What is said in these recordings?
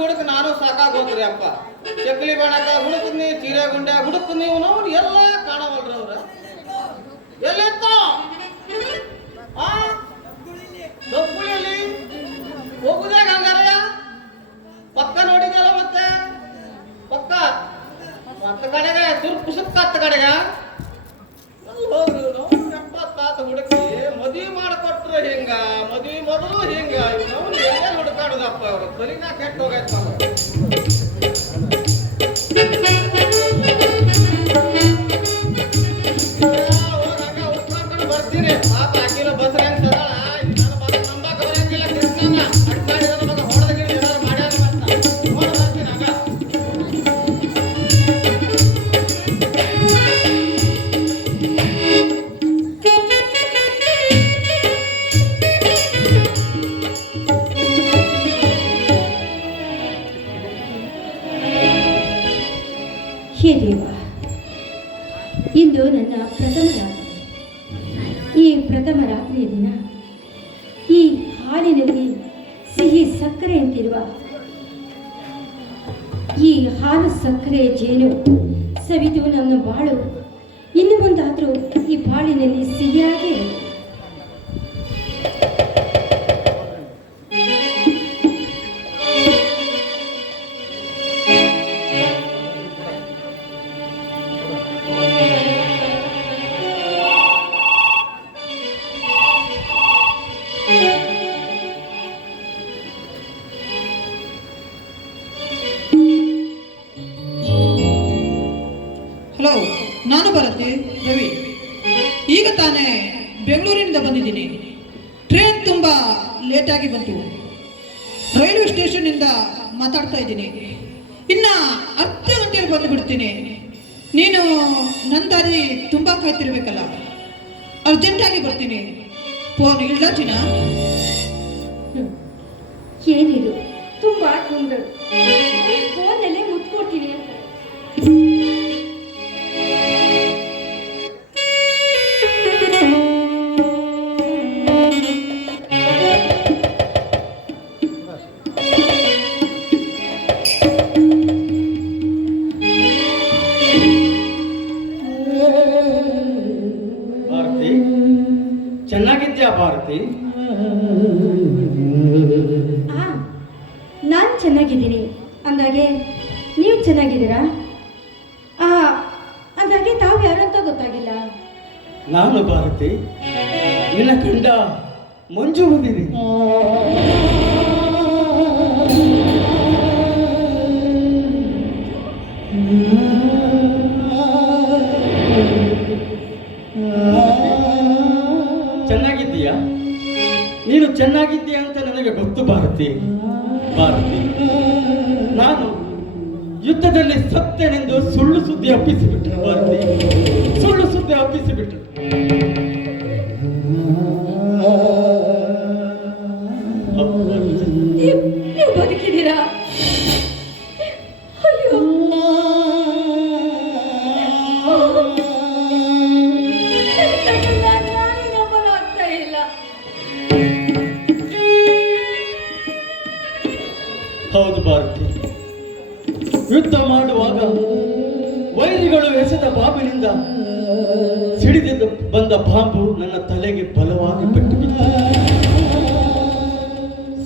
ಹುಡುಕ ನಾನು ಸಾಕಾಗೋದ್ರಿ ಅಪ್ಪ. ಚಕ್ಲಿ ಬಾಣಕ ಹುಡುಕದ್ನಿ, ಚೀರೆ ಗುಂಡೆ ಹುಡುಕದ್ನಿ, ಅವ್ನು ಎಲ್ಲ ಕಾಣವಲ್ರಿ ಅವ್ರ. ಎಲ್ಲಿತ್ತ ದೊಬ್ಬುಳಿಯಲ್ಲಿ ಹೋಗುದಾಗ ಹಂಗಾರ ಪಕ್ಕ ನೋಡಿದಲ್ಲ ಮತ್ತೆ ಪಕ್ಕ ಮತ್ತ ಕಡೆಗೆ ತುರ್ಪುಸಕ್ಕ ಹತ್ತ ಕಡೆಗ ತಾತ ಹುಡುಕಿ ಮದುವೆ ಮಾಡಿಕೊಟ್ರು ಹಿಂಗ, ಮದುವೆ ಮೊದಲು ಹಿಂಗ. ಇವ್ನು ಎಲ್ಲೇ ಹುಡುಕಾಡುದಪ್ಪ ಅವರು ತಲಿನ ಕೆಟ್ಟ ಹೋಗೈತ. ಉತ್ಕೊಂಡು ಬರ್ತೀನಿ ಪಾಪ ಹಾಕಿಲ್ಲ ಬಸ್ರ ಅಂತ ನನ್ನ ಮಗ ನಂಬಾಕ ಬರಂಗಿಲ್ಲ. ಕೃಷ್ಣನ ಅಡ್ಡಾಡಿ ನನ್ನ ಮಗ ಹೊಡೆದ ಏನಾರು ಮಾಡ್ಯಾರ ಅಂತ ನೋಡಿ ಬರ್ತೀನಿ ಆಗ. ಹೇ ದೇವ, ಇಂದು ನನ್ನ ಪ್ರಥಮ ರಾತ್ರಿ. ಈ ಪ್ರಥಮ ರಾತ್ರಿಯ ದಿನ ಈ ಹಾಲಿನಲ್ಲಿ ಸಿಹಿ ಸಕ್ಕರೆಯಂತಿರುವ ಈ ಹಾಲು ಸಕ್ಕರೆ ಜೇನು ಸವಿದು ನನ್ನ ಬಾಳು ಇನ್ನು ಮುಂದಾದರೂ ಈ ಬಾಳಿನಲ್ಲಿ ಸಿಹಿಯಾಗೇ ಇರಲಿ. ಹಲೋ, ನಾನು ಭರತಿ ರವಿ. ಈಗ ತಾನೇ ಬೆಂಗಳೂರಿನಿಂದ ಬಂದಿದ್ದೀನಿ. ಟ್ರೈನ್ ತುಂಬ ಲೇಟಾಗಿ ಬಂತು. ರೈಲ್ವೆ ಸ್ಟೇಷನ್ನಿಂದ ಮಾತಾಡ್ತಾ ಇದ್ದೀನಿ. ಇನ್ನು ಅರ್ಧ ಗಂಟೆಯಲ್ಲಿ ಬಂದು ಬಿಡ್ತೀನಿ. ನೀನು ನನ್ನ ದಾರಿ ತುಂಬ ಕಾಯ್ತಿರ್ಬೇಕಲ್ಲ, ಅರ್ಜೆಂಟಾಗಿ ಬರ್ತೀನಿ. ಫೋನ್ ಇಲ್ಲ ಚಿನ್ನ? ಏನಿದು ತುಂಬಾ ತುಂಗಳು ಫೋನಲ್ಲೇ ಮುಟ್ಕೊಡ್ತೀನಿ ಅಂತ. ಭಾರತಿ, ಚೆನ್ನಾಗಿದ್ಯಾ ಭಾರತಿ? ನಾನು ಚೆನ್ನಾಗಿದ್ದೀನಿ ಅಂದಾಗೆ ನೀವು ಚೆನ್ನಾಗಿದ್ದೀರಾ? ಅಂದಾಗೆ ತಾವು ಯಾರಂತ ಗೊತ್ತಾಗಿಲ್ಲ. ನಾನು ಭಾರತಿ, ನಿನ್ನ ಗಂಡ ಮಂಜು ಬಂದಿದ್ದೀನಿ. ಚೆನ್ನಾಗಿದ್ದೀಯಾ? ನೀನು ಚೆನ್ನಾಗಿದ್ದೀಯಾ ಅಂತ ನನಗೆ ಗೊತ್ತು ಭಾರತಿ. ಭಾರತಿ, ನಾನು ಯುದ್ಧದಲ್ಲಿ ಸತ್ಯನೆಂದು ಸುಳ್ಳು ಸುದ್ದಿ ಹಬ್ಬಿಸಿಬಿಟ್ರು ಭಾರತಿ, ಸುಳ್ಳು ಸುದ್ದಿ ಹಬ್ಬಿಸಿಬಿಟ್ರು. ನೀವು ಬದುಕಿದ್ದೀರಾ? ಅಯ್ಯೋ, ನಾನು ನಂಬಲು ಆಗ್ತಾ ಇಲ್ಲ. ಹೌದು ಭಾರತಿ, ಯುದ್ಧ ಮಾಡುವಾಗ ವೈರಿಗಳು ಎಸೆದ ಬಾಂಬಿನಿಂದ ಸಿಡಿದು ಬಂದ ಬಾಂಬು ನನ್ನ ತಲೆಗೆ ಬಲವಾಗಿ ಪೆಟ್ಟು ಬಿತ್ತು.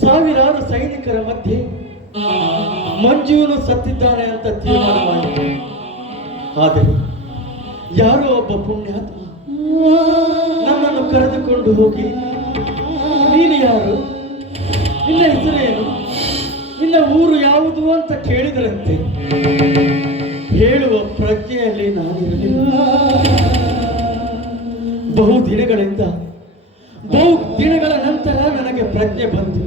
ಸಾವಿರಾರು ಸೈನಿಕರ ಮಧ್ಯೆ ಮಂಜುನು ಸತ್ತಿದ್ದಾನೆ ಅಂತ ತೀರ್ಮಾನ ಮಾಡಿತು. ಆದರೆ ಯಾರೋ ಒಬ್ಬ ಪುಣ್ಯಾತ್ಮ ನನ್ನನ್ನು ಕರೆದುಕೊಂಡು ಹೋಗಿ, ನೀನು ಯಾರು, ನಿನ್ನ ಹೆಸರೇನು, ನಿನ್ನ ಊರು ಯಾವುದು ಅಂತ ಕೇಳಿದರಂತೆ. ಹೇಳುವ ಪ್ರಜ್ಞೆಯಲ್ಲಿ ನಾನಿರಲಿಲ್ಲ. ಬಹು ದಿನಗಳ ನಂತರ ನನಗೆ ಪ್ರಜ್ಞೆ ಬಂತು.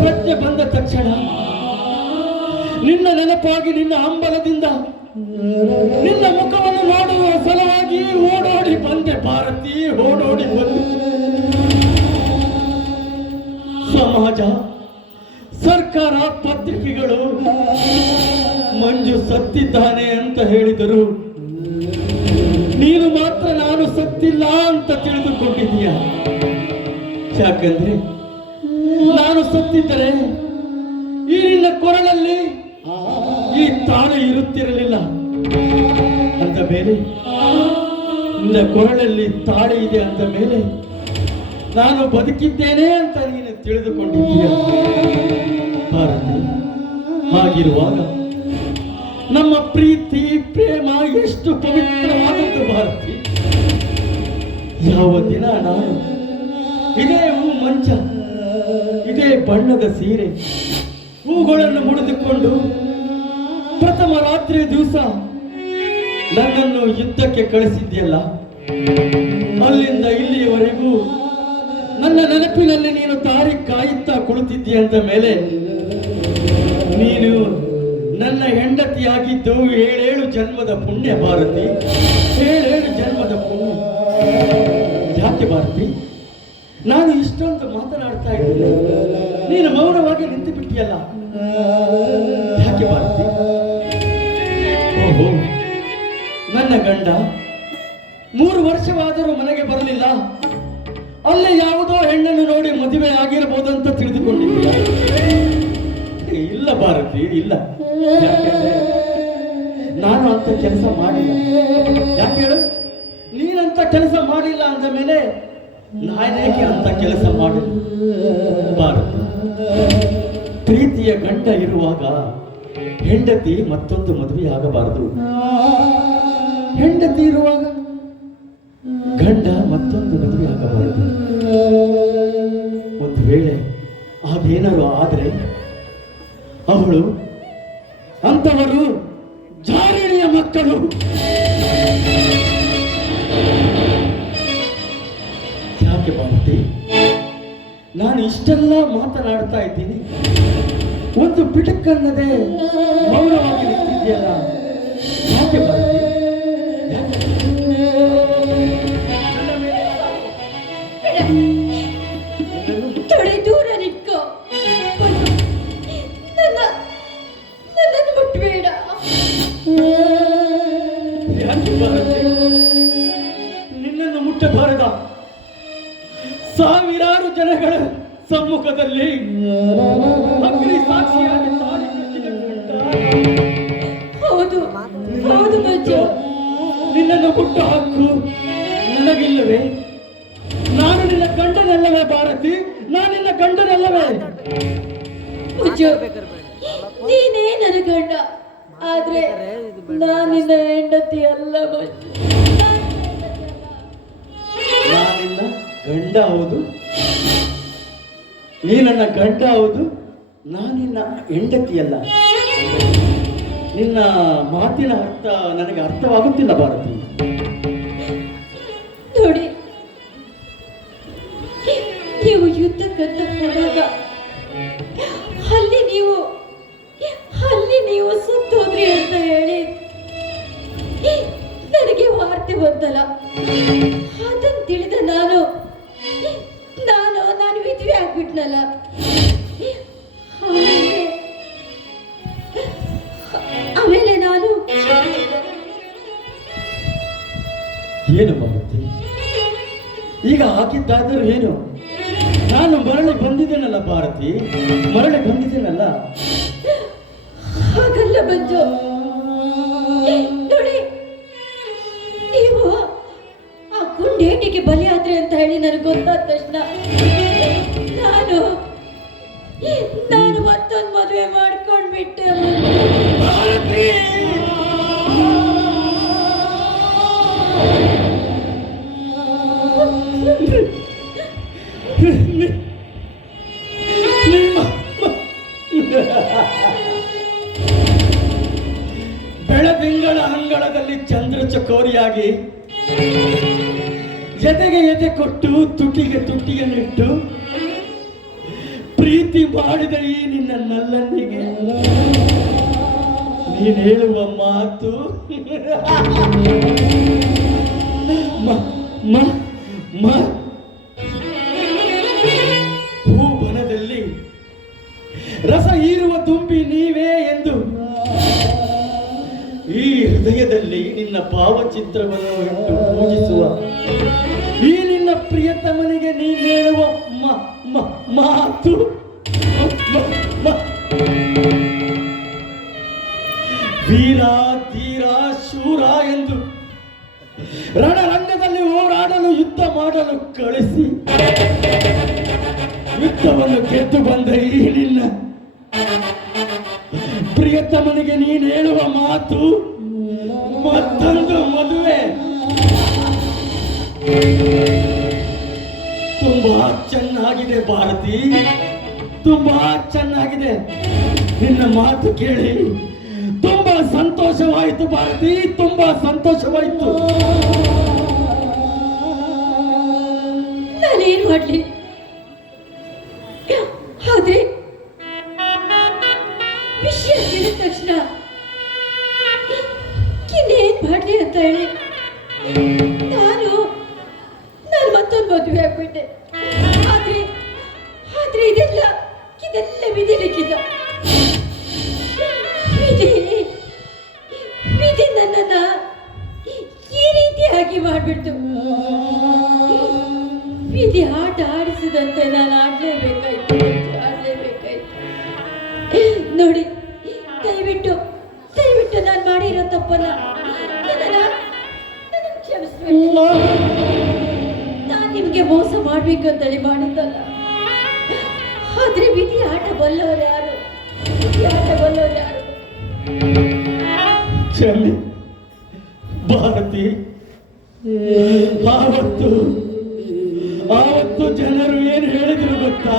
ಪ್ರಜ್ಞೆ ಬಂದ ತಕ್ಷಣ ನಿನ್ನ ನೆನಪಾಗಿ ನಿನ್ನ ಹಂಬಲದಿಂದ ನಿನ್ನ ಮುಖವನ್ನು ನೋಡುವ ಸಲುವಾಗಿ ಓಡೋಡಿ ಬಂದೆ ಭಾರತಿ, ಓಡೋಡಿ ಬಂದೆ. ಸಮಾಜ, ಸರ್ಕಾರ, ಪತ್ರಿಕೆಗಳು ಮಂಜು ಸತ್ತಿದ್ದಾನೆ ಅಂತ ಹೇಳಿದರು. ನೀನು ಮಾತ್ರ ನಾನು ಸತ್ತಿಲ್ಲ ಅಂತ ತಿಳಿದುಕೊಂಡಿದ್ದೀಯ. ಯಾಕಂದ್ರೆ ನಾನು ಸತ್ತಿದ್ದರೆ ಈ ನಿನ್ನ ಕೊರಳಲ್ಲಿ ಈ ತಾಳು ಇರುತ್ತಿರಲಿಲ್ಲ ಅಂದ ಮೇಲೆ, ನಿನ್ನ ಕೊರಳಲ್ಲಿ ತಾಳೆ ಇದೆ ಅಂದ ಮೇಲೆ ನಾನು ಬದುಕಿದ್ದೇನೆ ಅಂತ ನೀನು ತಿಳಿದುಕೊಂಡಿದ್ದೀಯ ಭಾರತಿ. ಹಾಗಿರುವಾಗ ನಮ್ಮ ಪ್ರೀತಿ ಪ್ರೇಮ ಎಷ್ಟು ಪವಿತ್ರವಾದದ್ದು ಭಾರತಿ. ಯಾವ ದಿನ ನಾನು ಇದೇ ಹೂ ಮಂಚ, ಇದೇ ಬಣ್ಣದ ಸೀರೆ, ಹೂಗಳನ್ನು ಮುಡಿದುಕೊಂಡು ಪ್ರಥಮ ರಾತ್ರಿ ದಿವಸ ನನ್ನನ್ನು ಯುದ್ಧಕ್ಕೆ ಕಳಿಸಿದ್ಯಲ್ಲ, ಅಲ್ಲಿಂದ ಇಲ್ಲಿಯವರೆಗೂ ನನ್ನ ನೆನಪಿನಲ್ಲಿ ನೀನು ದಾರಿ ಕಾಯುತ್ತಾ ಕುಳಿತಿದ್ದೀಯ ಅಂತ ಮೇಲೆ, ನೀನು ನನ್ನ ಹೆಂಡತಿಯಾಗಿದ್ದು 7 ಜನ್ಮದ ಪುಣ್ಯ ಭಾರತಿ, 7 ಜನ್ಮದ ಪುಣ್ಯ. ಯಾಕೆ ಭಾರತಿ ನಾನು ಇಷ್ಟೊಂದು ಮಾತನಾಡ್ತಾ ಇದ್ದೀನಿ, ನೀನು ಮೌನವಾಗಿ ನಿಂತು ಬಿಟ್ಟಿಯಲ್ಲ, ಯಾಕೆ ಭಾರತಿ? ಓಹೋ, ನನ್ನ ಗಂಡ 3 ವರ್ಷವಾದರೂ ಮನೆಗೆ ಬರಲಿಲ್ಲ, ಅಲ್ಲೇ ಯಾವುದೋ ಹೆಣ್ಣನ್ನು ನೋಡಿ ಮದುವೆ ಆಗಿರಬಹುದಂತ ತಿಳಿದುಕೊಂಡಿದ್ದೀಯ? ಇಲ್ಲ ಭಾರತಿ, ಇಲ್ಲ. ಯಾಕೆಂದ್ರೆ ನಾನು ಅಂತ ಕೆಲಸ ಮಾಡಿಲ್ಲ. ಯಾಕೆ ಹೇಳು? ನೀನಂತ ಕೆಲಸ ಮಾಡಿಲ್ಲ ಅಂದ ಮೇಲೆ ನಾನೇಕೆ ಅಂತ ಕೆಲಸ ಮಾಡಿಲ್ಲ ಭಾರತಿ. ಪ್ರೀತಿಯ ಗಂಡ ಇರುವಾಗ ಹೆಂಡತಿ ಮತ್ತೊಂದು ಮದುವೆ ಆಗಬಾರದು, ಹೆಂಡತಿ ಇರುವಾಗ ಗಂಡ ಮತ್ತೊಂದು ಮದುವೆ ಆಗಬಾರದು. ಒಂದು ವೇಳೆ ಅದೇನಾರು ಆದ್ರೆ ಅವಳು ಅಂತವರು ಜಾರಿಣಿಯ ಮಕ್ಕಳು. ಯಾಕೆ ಭಾರತಿ ನಾನು ಇಷ್ಟೆಲ್ಲ ಮಾತನಾಡ್ತಾ ಇದ್ದೀನಿ, ಒಂದು ಬಿಟಕ್ಕನ್ನದೆ ಮೌನವಾಗಿ ನಿಂತಿದೆಯಲ್ಲ, ಯಾಕೆ ಭಾರತಿ? ತೊಡೆ ದೂರ ನಿಟ್ಕೋ, ನನ್ನನ್ನು ಮುಟ್ಬೇಡ. ಯಾಕೆ ಭಾರತಿ ನಿನ್ನನ್ನು ಮುಟ್ಟಬಾರದ? ಸಾವಿರಾರು ಜನಗಳ ಸಮ್ಮುಖದಲ್ಲಿ ಅಗ್ನಿ ಸಾಕ್ಷಿಯಾಗಿ ತಾಳಿ ಕಟ್ಟಿದ ಗಂಡ. ಹೌದು ಹೌದು ಮಂಜು, ನಿನ್ನನ್ನು ಹುಟ್ಟು ಹಾಕು ನನಗಿಲ್ಲವೇ? ನಾನು ನಿನ್ನ ಗಂಡನಲ್ಲವೇ ಭಾರತಿ? ನಾನು ನಿನ್ನ ಗಂಡನಲ್ಲವೇ? ಮಂಜು, ನೀನೇ ನನ್ನ ಗಂಡ, ಆದ್ರೆ ನಾನು ನಿನ್ನ ಹೆಂಡತಿ ಅಲ್ಲ ಮಂಜು. ನಾನಿನ್ನ ಗಂಡ ಹೌದು, ನೀ ನನ್ನ ಗಂಡ ಹೌದು, ನಾನಿನ್ನ ಹೆಂಡತಿಯಲ್ಲ. ನಿನ್ನ ಮಾತಿನ ಅರ್ಥ ನನಗೆ ಅರ್ಥವಾಗುತ್ತಿಲ್ಲ ಭಾರತಿ. ನೋಡಿ, ನೀವು ಯುದ್ಧಕ್ಕಂತ ಹೋದಾಗ ಅಲ್ಲಿ ನೀವು ಸುತ್ತೋದ್ರಿ ಅಂತ ಹೇಳಿ ನನಗೆ ವಾರ್ತೆ ಬಂತಲ್ಲ, ಅದನ್ನ ತಿಳಿದ ನಾನು ವಿಧವೆ ಆಗ್ಬಿಟ್ನಲ್ಲ. ಆಮೇಲೆ ನಾನು ಏನು ಭಾರತಿ ಈಗ ಹಾಕಿದ್ದಾದರೂ ಏನು? ನಾನು ಮರಳಿ ಬಂದಿದ್ದೇನಲ್ಲ ಭಾರತಿ, ಮರಳಿ ಬಂದಿದ್ದೇನಲ್ಲ. ಹಾಗಲ್ಲ ಮಂಜು, ನೋಡಿ ನೀವು ಆ ಗುಂಡೇಟಿಗೆ ಬಲಿಯಾದ್ರೆ ಅಂತ ಹೇಳಿ ನನಗೆ ಗೊತ್ತಾದ ತಕ್ಷಣ ನಾನು ಮತ್ತೊಂದು ಮದುವೆ ಮಾಡ್ಕೊಂಡ್ಬಿಟ್ಟೆ. ಬೆಳದಿಂಗಳ ಅಂಗಳದಲ್ಲಿ ಚಂದ್ರ ಚಕೋರಿಯಾಗಿ ಎದೆಗೆ ಎದೆ ಕೊಟ್ಟು ತುಟಿಗೆ ತುಟಿಯನ್ನಿಟ್ಟು ಪ್ರೀತಿ ಮಾಡಿದ ಈ ನಿನ್ನ ನಲ್ಲನಿಗೆ ನೀನು ಹೇಳುವ ಮಾತು ಹೂವನದಲ್ಲಿ ರಸ ಹೀರುವ ತುಂಬಿ ನೀವೇ ಎಂದು ಈ ಹೃದಯದಲ್ಲಿ ನಿನ್ನ ಭಾವಚಿತ್ರವನ್ನು ಇಟ್ಟು ಪೂಜಿಸುವ ಈ ನಿನ್ನ ಪ್ರಿಯತಮನಿಗೆ ನೀನು ಹೇಳುವ ಮಾತು ಭಾರತಿ, ಯುದ್ಧವನ್ನು ಗೆದ್ದು ಬಂದ ಈ ನಿನ್ನ ಪ್ರಿಯತಮನಿಗೆ ನೀನು ಹೇಳುವ ಮಾತು ಮತ್ತೊಂದು ಮದುವೆ. ತುಂಬಾ ಚೆನ್ನಾಗಿದೆ ಭಾರತಿ, ತುಂಬಾ ಚೆನ್ನಾಗಿದೆ. ನಿನ್ನ ಮಾತು ಕೇಳಿ ತುಂಬಾ ಸಂತೋಷವಾಯಿತು ಭಾರತಿ, ತುಂಬಾ ಸಂತೋಷವಾಯಿತು. ನಾನೇನ್ ಮಾಡ್ಲಿ? ಆದ್ರೆ ವಿಷಯ ತಿಳಿದ ತಕ್ಷಣ ಇನ್ನೇನ್ ಮಾಡ್ಲಿ ಅಂತ ಹೇಳಿ ನಾನು ಮತ್ತೊಂದು ಮದುವೆ ಆಗ್ಬಿಟ್ಟೆ. ಆದ್ರೆ ಇದೆಲ್ಲ ವಿಧಿ ಲಿಖಿತ. ವಿಧಿ ನನ್ನನ್ನ ಈ ರೀತಿಯಾಗಿ ಮಾಡ್ಬಿಡ್ತು. ವಿಧಿ ಆಟ ಆಡಿಸಿದಂತೆ ನಾನು ಆಡ್ಲೇಬೇಕಾಯ್ತು. ನೋಡಿ, ದಯವಿಟ್ಟು ನಾನು ಮಾಡಿರೋ ತಪ್ಪನ್ನ ಕ್ಷಮಿಸ್ಬಿಡಿ. ನಾನು ನಿಮ್ಗೆ ಮೋಸ ಮಾಡ್ಬೇಕಂತೇಳಿ ಮಾಡಿದ್ದಲ್ಲ. ಆದ್ರೆ ವಿಧಿ ಆಟ ಬಲ್ಲವ್ರು ಯಾರು? ಕ್ಷಮೆ ಭಾರತಿ. ಆವತ್ತು ಜನರು ಏನು ಹೇಳಿದ್ರು ಗೊತ್ತಾ?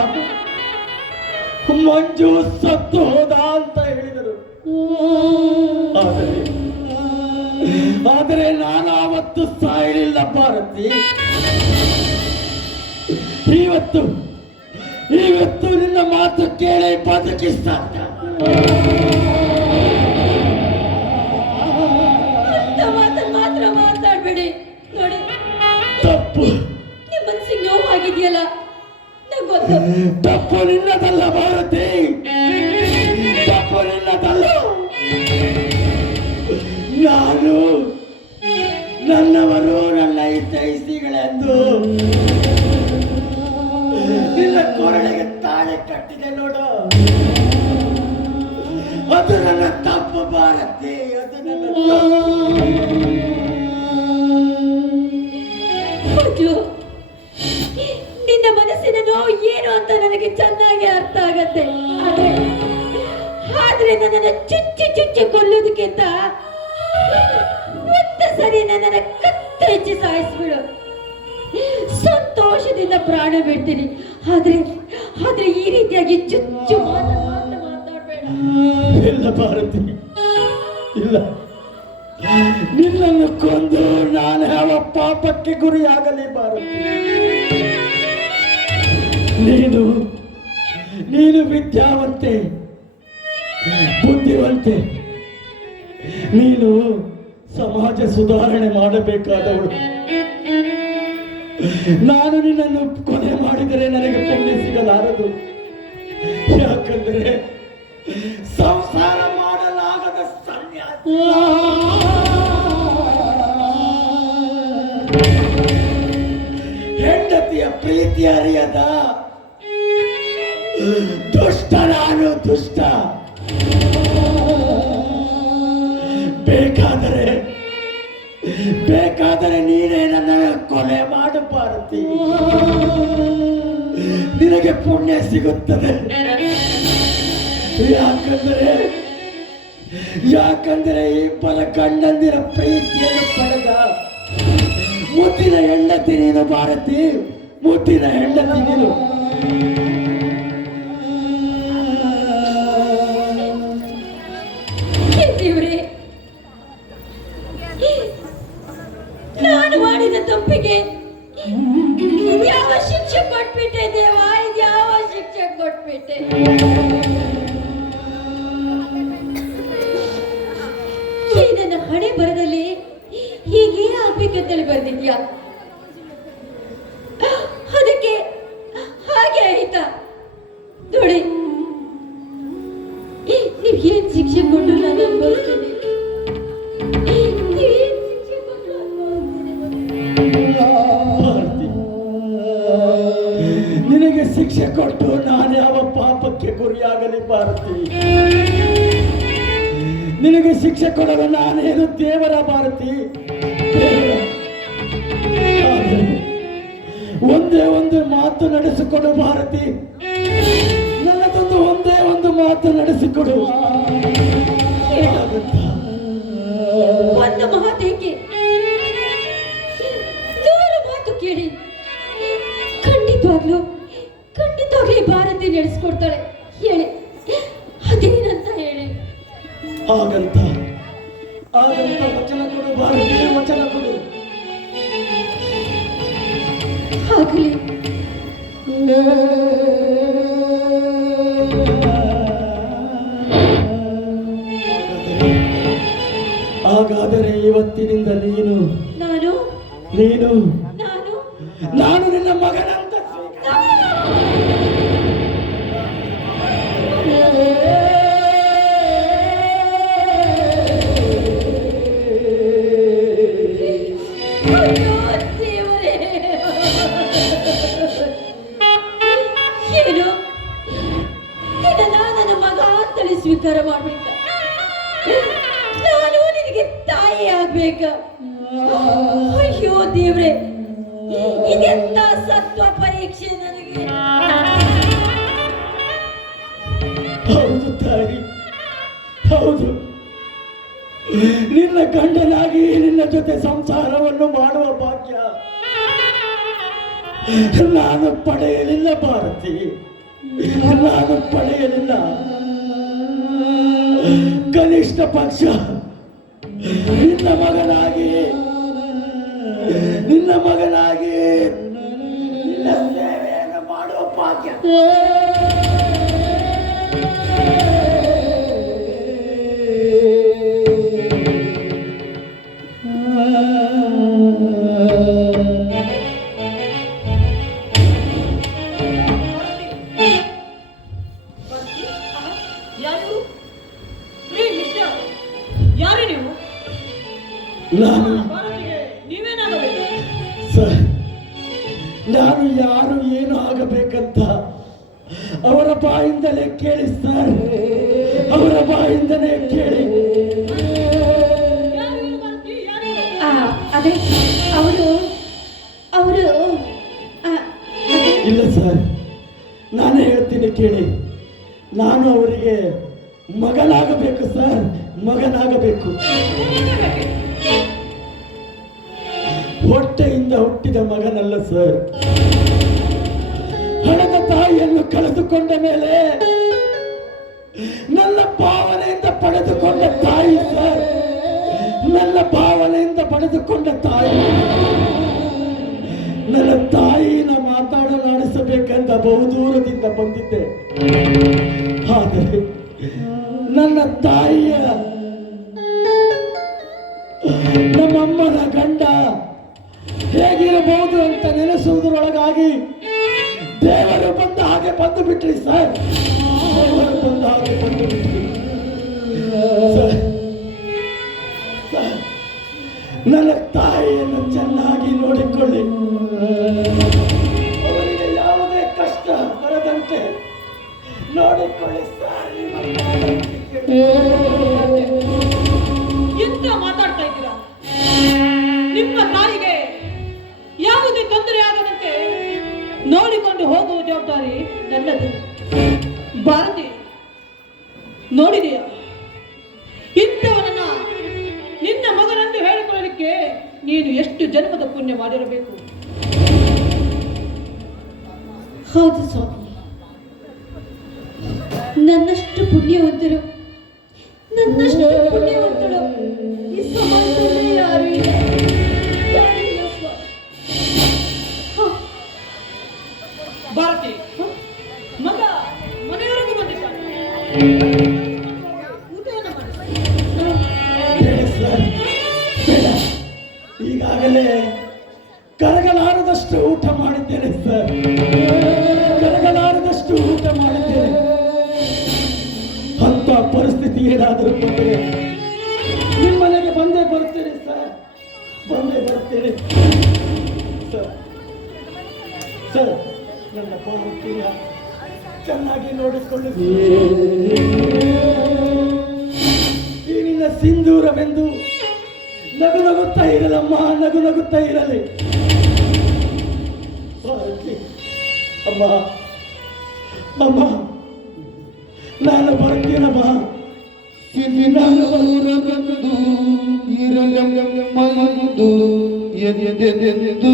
ಮಂಜು ಸತ್ತು ಹೋದ ಅಂತ ಹೇಳಿದರು. ಆದರೆ ನಾನು ಆವತ್ತು ಸಾಯಲಿಲ್ಲ ಭಾರತಿ. ಇವತ್ತು ನಿನ್ನ ಮಾತು ಕೇಳಿ ಬದುಕಿಸ್ತಾ ಮಾತ್ರ ಮಾತಾಡ್ಬೇಡಿ. ನೋಡಿ, ತಪ್ಪು ನಿಮ್ಮ ಮನಸ್ಸಿಗೆ ನೋವಾಗಿದೆಯಲ್ಲ, ನಂಗೆ ಗೊತ್ತು. ತಪ್ಪು ನಿನ್ನದಲ್ಲ ಭಾರತಿ, ತಪ್ಪು ನಿನ್ನದಲ್ಲ. ನಾನು ನನ್ನವರು ನನ್ನ ಹಿತೈಷಿಗಳೆಂದು ನಿನ್ನ ಕೊರಳಿಗೆ ತಾಳೆ ಕಟ್ಟಿದೆ ನೋಡು. ಅದು ನನ್ನ ತಪ್ಪು ಭಾರತಿ, ಅದು ನನ್ನ ಮೊದ್ಲು ನಿನ್ನ ಮನಸ್ಸಿನ ನೋವು ಏನು ಅಂತ ನನಗೆ ಚೆನ್ನಾಗಿ ಅರ್ಥ ಆಗತ್ತೆ. ಆದ್ರೆ ನನ್ನನ್ನು ಚುಚ್ಚಿ ಕೊಲ್ಲೋದಕ್ಕಿಂತ ಒಂದು ಸರಿ ನನ್ನನ್ನು ಕತ್ತರಿಸಿ ಸಾಯಿಸ್ಬಿಡು. ಸಂತೋಷದಿಂದ ಪ್ರಾಣ ಬಿಡ್ತೀನಿ. ಆದ್ರೆ ಈ ರೀತಿಯಾಗಿ ಚುಚ್ಚು ಮಾತಾಡ್ಬೇಡ. ಇಲ್ಲ ಭಾರತಿ, ಇಲ್ಲ. ನಿನ್ನನ್ನು ಕೊಂದು ನಾನು ಯಾವ ಪಾಪಕ್ಕೆ ಗುರಿಯಾಗಲಿ ಭಾರತಿ. ನೀನು ವಿದ್ಯಾವಂತೆ, ಬುದ್ಧಿವಂತೆ, ನೀನು ಸಮಾಜ ಸುಧಾರಣೆ ಮಾಡಬೇಕಾದವಳು. ನಾನು ನಿನ್ನನ್ನು ಕೊಲೆ ಮಾಡಿದರೆ ನನಗೆ ಪುಣ್ಯ ಸಿಗಲಾರದು. ಯಾಕಂದರೆ ಸಂಸಾರ ಮಾಡಲಾಗದ ಸನ್ಯಾಸ. ಹೆಂಡತಿಯ ಪ್ರೀತಿ ಅರಿಯದ ದುಷ್ಟ ನಾನು, ದುಷ್ಟ. ಬೇಕಾದರೆ ನೀನೇ ನನ್ನ ಕೊಲೆ ಮಾಡು ಭಾರತಿ, ನಿನಗೆ ಪುಣ್ಯ ಸಿಗುತ್ತದೆ. ಯಾಕಂದರೆ ಇಬ್ಬರ ಗಂಡಂದಿರ ಪ್ರೀತಿಯನ್ನು ಪಡೆದ ಮುತ್ತಿನ ಹೆಂಡತಿ ನೀನು ಭಾರತಿ, ಮುತ್ತಿನ ಹೆಂಡತಿ ನೀನು. ನಾನು ಮಾಡಿದ ತಪ್ಪಿಗೆ ಯಾವ ಶಿಕ್ಷೆ ಕೊಟ್ಬಿಟ್ಟೆ ದೇವ? ಯಾವ ಶಿಕ್ಷೆ ಕೊಟ್ಬಿಟ್ಟೆ? ಈ ನನ್ನ ಹಣೆ ಬರದಲ್ಲಿ ಹೀಗೆ ಆಗ್ಬೇಕಂತೇಳಿ ಬರ್ದಿದ್ಯಾ? ಅದಕ್ಕೆ ಹಾಗೆ ಆಯ್ತಾ? ನೋಡಿ, ನೀವ್ ಏನ್ ಶಿಕ್ಷೆ ಕೊಟ್ಟು ನಾನು ಅನುಭವಿಸ್ತೀನಿ. ನಿನಗೆ ಶಿಕ್ಷೆ ಕೊಟ್ಟು ನಾನು ಯಾವ ಪಾಪಕ್ಕೆ ಗುರಿಯಾಗಲಿ ಭಾರತಿ? ನಿನಗೆ ಶಿಕ್ಷೆ ಕೊಡಲು ನಾನೇನು ದೇವರ ಭಾರತಿ? ಒಂದೇ ಒಂದು ಮಾತು ನಡೆಸಿಕೊಡು ಭಾರತಿ, ನನ್ನದೊಂದು ಒಂದೇ ಒಂದು ಮಾತು ನಡೆಸಿಕೊಡು. ಒಂದು ಮಾತೇಕೆ, ನೂರು ಮಾತು ಕೇಳಿ ಖಂಡಿತವಾಗ್ಲೂ ಈ ಭಾರತಿ ನಡೆಸ್ಕೊಡ್ತಾಳೆ. ಹೇಳಿ, ಅದೇನಂತ ಹೇಳಿ. ಹಾಗಂತ ವಚನ ಕೊಡು ಭಾರತಿ, ವಚನ ಕೊಡು. ಆಗಲಿ. ಹಾಗಾದರೆ ಇವತ್ತಿನಿಂದ ನೀನು ನಾನು ನಿನ್ನ ಮಗನಂತ ಅಯ್ಯೋ ದೇವರೇ, ಏನು ನನ್ನ ಮಗ ಅಂತೇಳಿ ಸ್ವೀಕಾರ ಮಾಡ್ಬೇಕ? ನಾನು ನಿನಗೆ ತಾಯಿ ಆಗ್ಬೇಕ? ಅಯ್ಯೋ ದೇವ್ರೆ, ಇದೆಂತ ಸತ್ವ ಪರೀಕ್ಷೆ ನನಗೆ. ಹೌದು ತಾಯಿ, ಹೌದು. ನಿನ್ನ ಗಂಡನಾಗಿ ನಿನ್ನ ಜೊತೆ ಸಂಸಾರವನ್ನು ಮಾಡುವ ಭಾಗ್ಯ ನಾನು ಪಡೆಯಲಿಲ್ಲ ಭಾರತಿ, ನಾನು ಪಡೆಯಲಿಲ್ಲ. ಕನಿಷ್ಠ ಪಕ್ಷ ನಿನ್ನ ಮಗನಾಗಿ ನಿನ್ನ ಸೇವೆಯನ್ನು ಮಾಡುವ ಭಾಗ್ಯ ಯಾರು ನೀವು? ನೀವೇನಾಗಬೇಕು ಸರ್? ನಾನು ಯಾರು ಏನು ಆಗಬೇಕಂತ ಅವರ ಬಾಯಿಂದಲೇ ಕೇಳಿ ಸರ್, ಅವರ ಬಾಯಿಂದಲೇ ಕೇಳಿ. ಅದೇ ಅವರು ಇಲ್ಲ ಸರ್, ನಾನು ಹೇಳ್ತೀನಿ ಕೇಳಿ. ನಾನು ಅವರಿಗೆ ಮಗನಾಗಬೇಕು ಸರ್, ಮಗನಾಗಬೇಕು. ಹೊಟ್ಟೆಯಿಂದ ಹುಟ್ಟಿದ ಮಗನಲ್ಲ ಸರ್. ಹಣದ ತಾಯಿಯನ್ನು ಕಳೆದುಕೊಂಡ ಮೇಲೆ ನನ್ನ ಭಾವನೆಯಿಂದ ಪಡೆದುಕೊಂಡ ತಾಯಿ ಸರ್, ನನ್ನ ಭಾವನೆಯಿಂದ ಪಡೆದುಕೊಂಡ ತಾಯಿ. ನನ್ನ ತಾಯಿನ ಮಾತಾಡಲಾಡಿಸಬೇಕಂತ ಬಹುದೂರದಿಂದ ಬಂದಿದ್ದೆ. ಆದರೆ ನನ್ನ ತಾಯಿಯ ನಮ್ಮಮ್ಮನ ಗಂಡ ಹೇಗಿರಬಹುದು ಅಂತ ನೆನೆಸುವುದರೊಳಗಾಗಿ ದೇವರು ಬಂದ ಹಾಗೆ ಬಂದು ಬಿಟ್ರಿ ಸರ್, ದೇವರು ಬಂದ ಹಾಗೆ ಬಂದು ಬಿಟ್ರಿ ಸರ್. ನನ್ನ ತಾಯಿಯನ್ನು ಚೆನ್ನಾಗಿ ನೋಡಿಕೊಳ್ಳಿ, ಅವರಿಗೆ ಯಾವುದೇ ಕಷ್ಟ ಬರದಂತೆ ನೋಡಿಕೊಳ್ಳಿ ಸರ್. ಎಂತ ಮಾತಾಡ್ತಾ ಇದ್ದೀರಾ? ನಿಮ್ಮ ತಾಯಿಗೆ ಯಾವುದೇ ತೊಂದರೆ ಆಗದಂತೆ ನೋಡಿಕೊಂಡು ಹೋಗುವ ಜವಾಬ್ದಾರಿ ನನ್ನದು. ಭಾರತಿ, ನೋಡಿದೆಯಾ ಇಂಥವನನ್ನ ನಿನ್ನ ಮಗನಂದು ಹೇಳಿಕೊಳ್ಳಲಿಕ್ಕೆ ನೀನು ಎಷ್ಟು ಜನ್ಮದ ಪುಣ್ಯ ಮಾಡಿರಬೇಕು. ಹೌದು ಸ್ವಾಮಿ, ನನ್ನಷ್ಟು ಪುಣ್ಯವಂತರು ಈ ಸಮಾಜದಲ್ಲಿ ಯಾರು ಇಲ್ಲ. ಭಾರತಿ, ಮಗ ಮನೆಯವರೆಗೂ ಬಂದಿದ್ದಾನೆ. ಊಟವನ್ನು ಮಾಡಿ. ಈಗಾಗಲೇ ಕರಗಲಾರದಷ್ಟು ಊಟ ಮಾಡಿದ್ದೇನೆ ಸರ್, ಕರಗಲಾರದಷ್ಟು ಊಟ ಮಾಡಿದ್ದೇನೆ. ಅಂತ ಪರಿಸ್ಥಿತಿ ಏನಾದರೂ ಬಂದರೆ ನಿಮ್ಮನೆಗೆ ಬಂದೇ ಬರ್ತೇನೆ ಸರ್, ಬಂದೇ ಬರ್ತೇನೆ ಸರ್. ಸರ್, ನನ್ನ ಭಾರತೀಯ ಚೆನ್ನಾಗಿ ನೋಡಿಕೊಳ್ಳಿ. ಈ ನಿನ್ನ ಸಿಂಧೂರವೆಂದು ನಗು ನಗುತ್ತಾ ಇರಲಮ್ಮ, ನಗು ನಗುತ್ತಾ ಇರಲಿ. ಭಾರತಿ ಅಮ್ಮ ಅಮ್ಮ ನಾನು ಬರ್ತೀನಮ್ಮ ಸಿರಿನೂರಬಂದು ಇರಲೆಂದು ಎದೆದೆದೆದು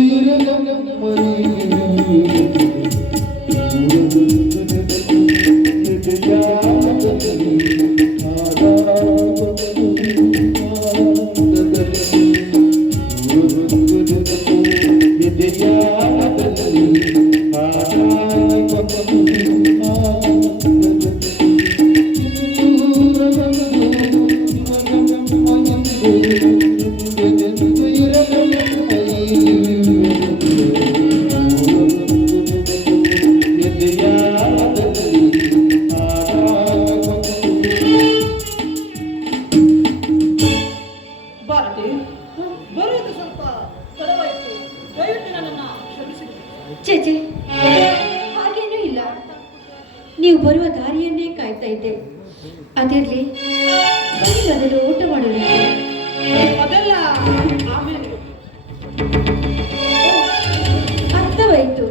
ಭಾರತಿ, ಬರುವುದು ಸ್ವಲ್ಪ ತಡವಾಯಿತು. ದಯವಿಟ್ಟು ನನ್ನನ್ನು ಕ್ಷಮಿಸಿಬಿಡಿ. ಚೇಚೆ ಹಾಗೇನೂ ಇಲ್ಲ, ನೀವು ಬರುವ ದಾರಿಯನ್ನೇ ಕಾಯ್ತಾ ಇದ್ದೆ. ಅದಿರಲಿ, ಬನ್ನಿ ಮೊದಲು ಊಟ ಮಾಡೋಣ. ಅದೆಲ್ಲ ಆಮೇಲೆ. ಅರ್ಥವಾಯಿತು.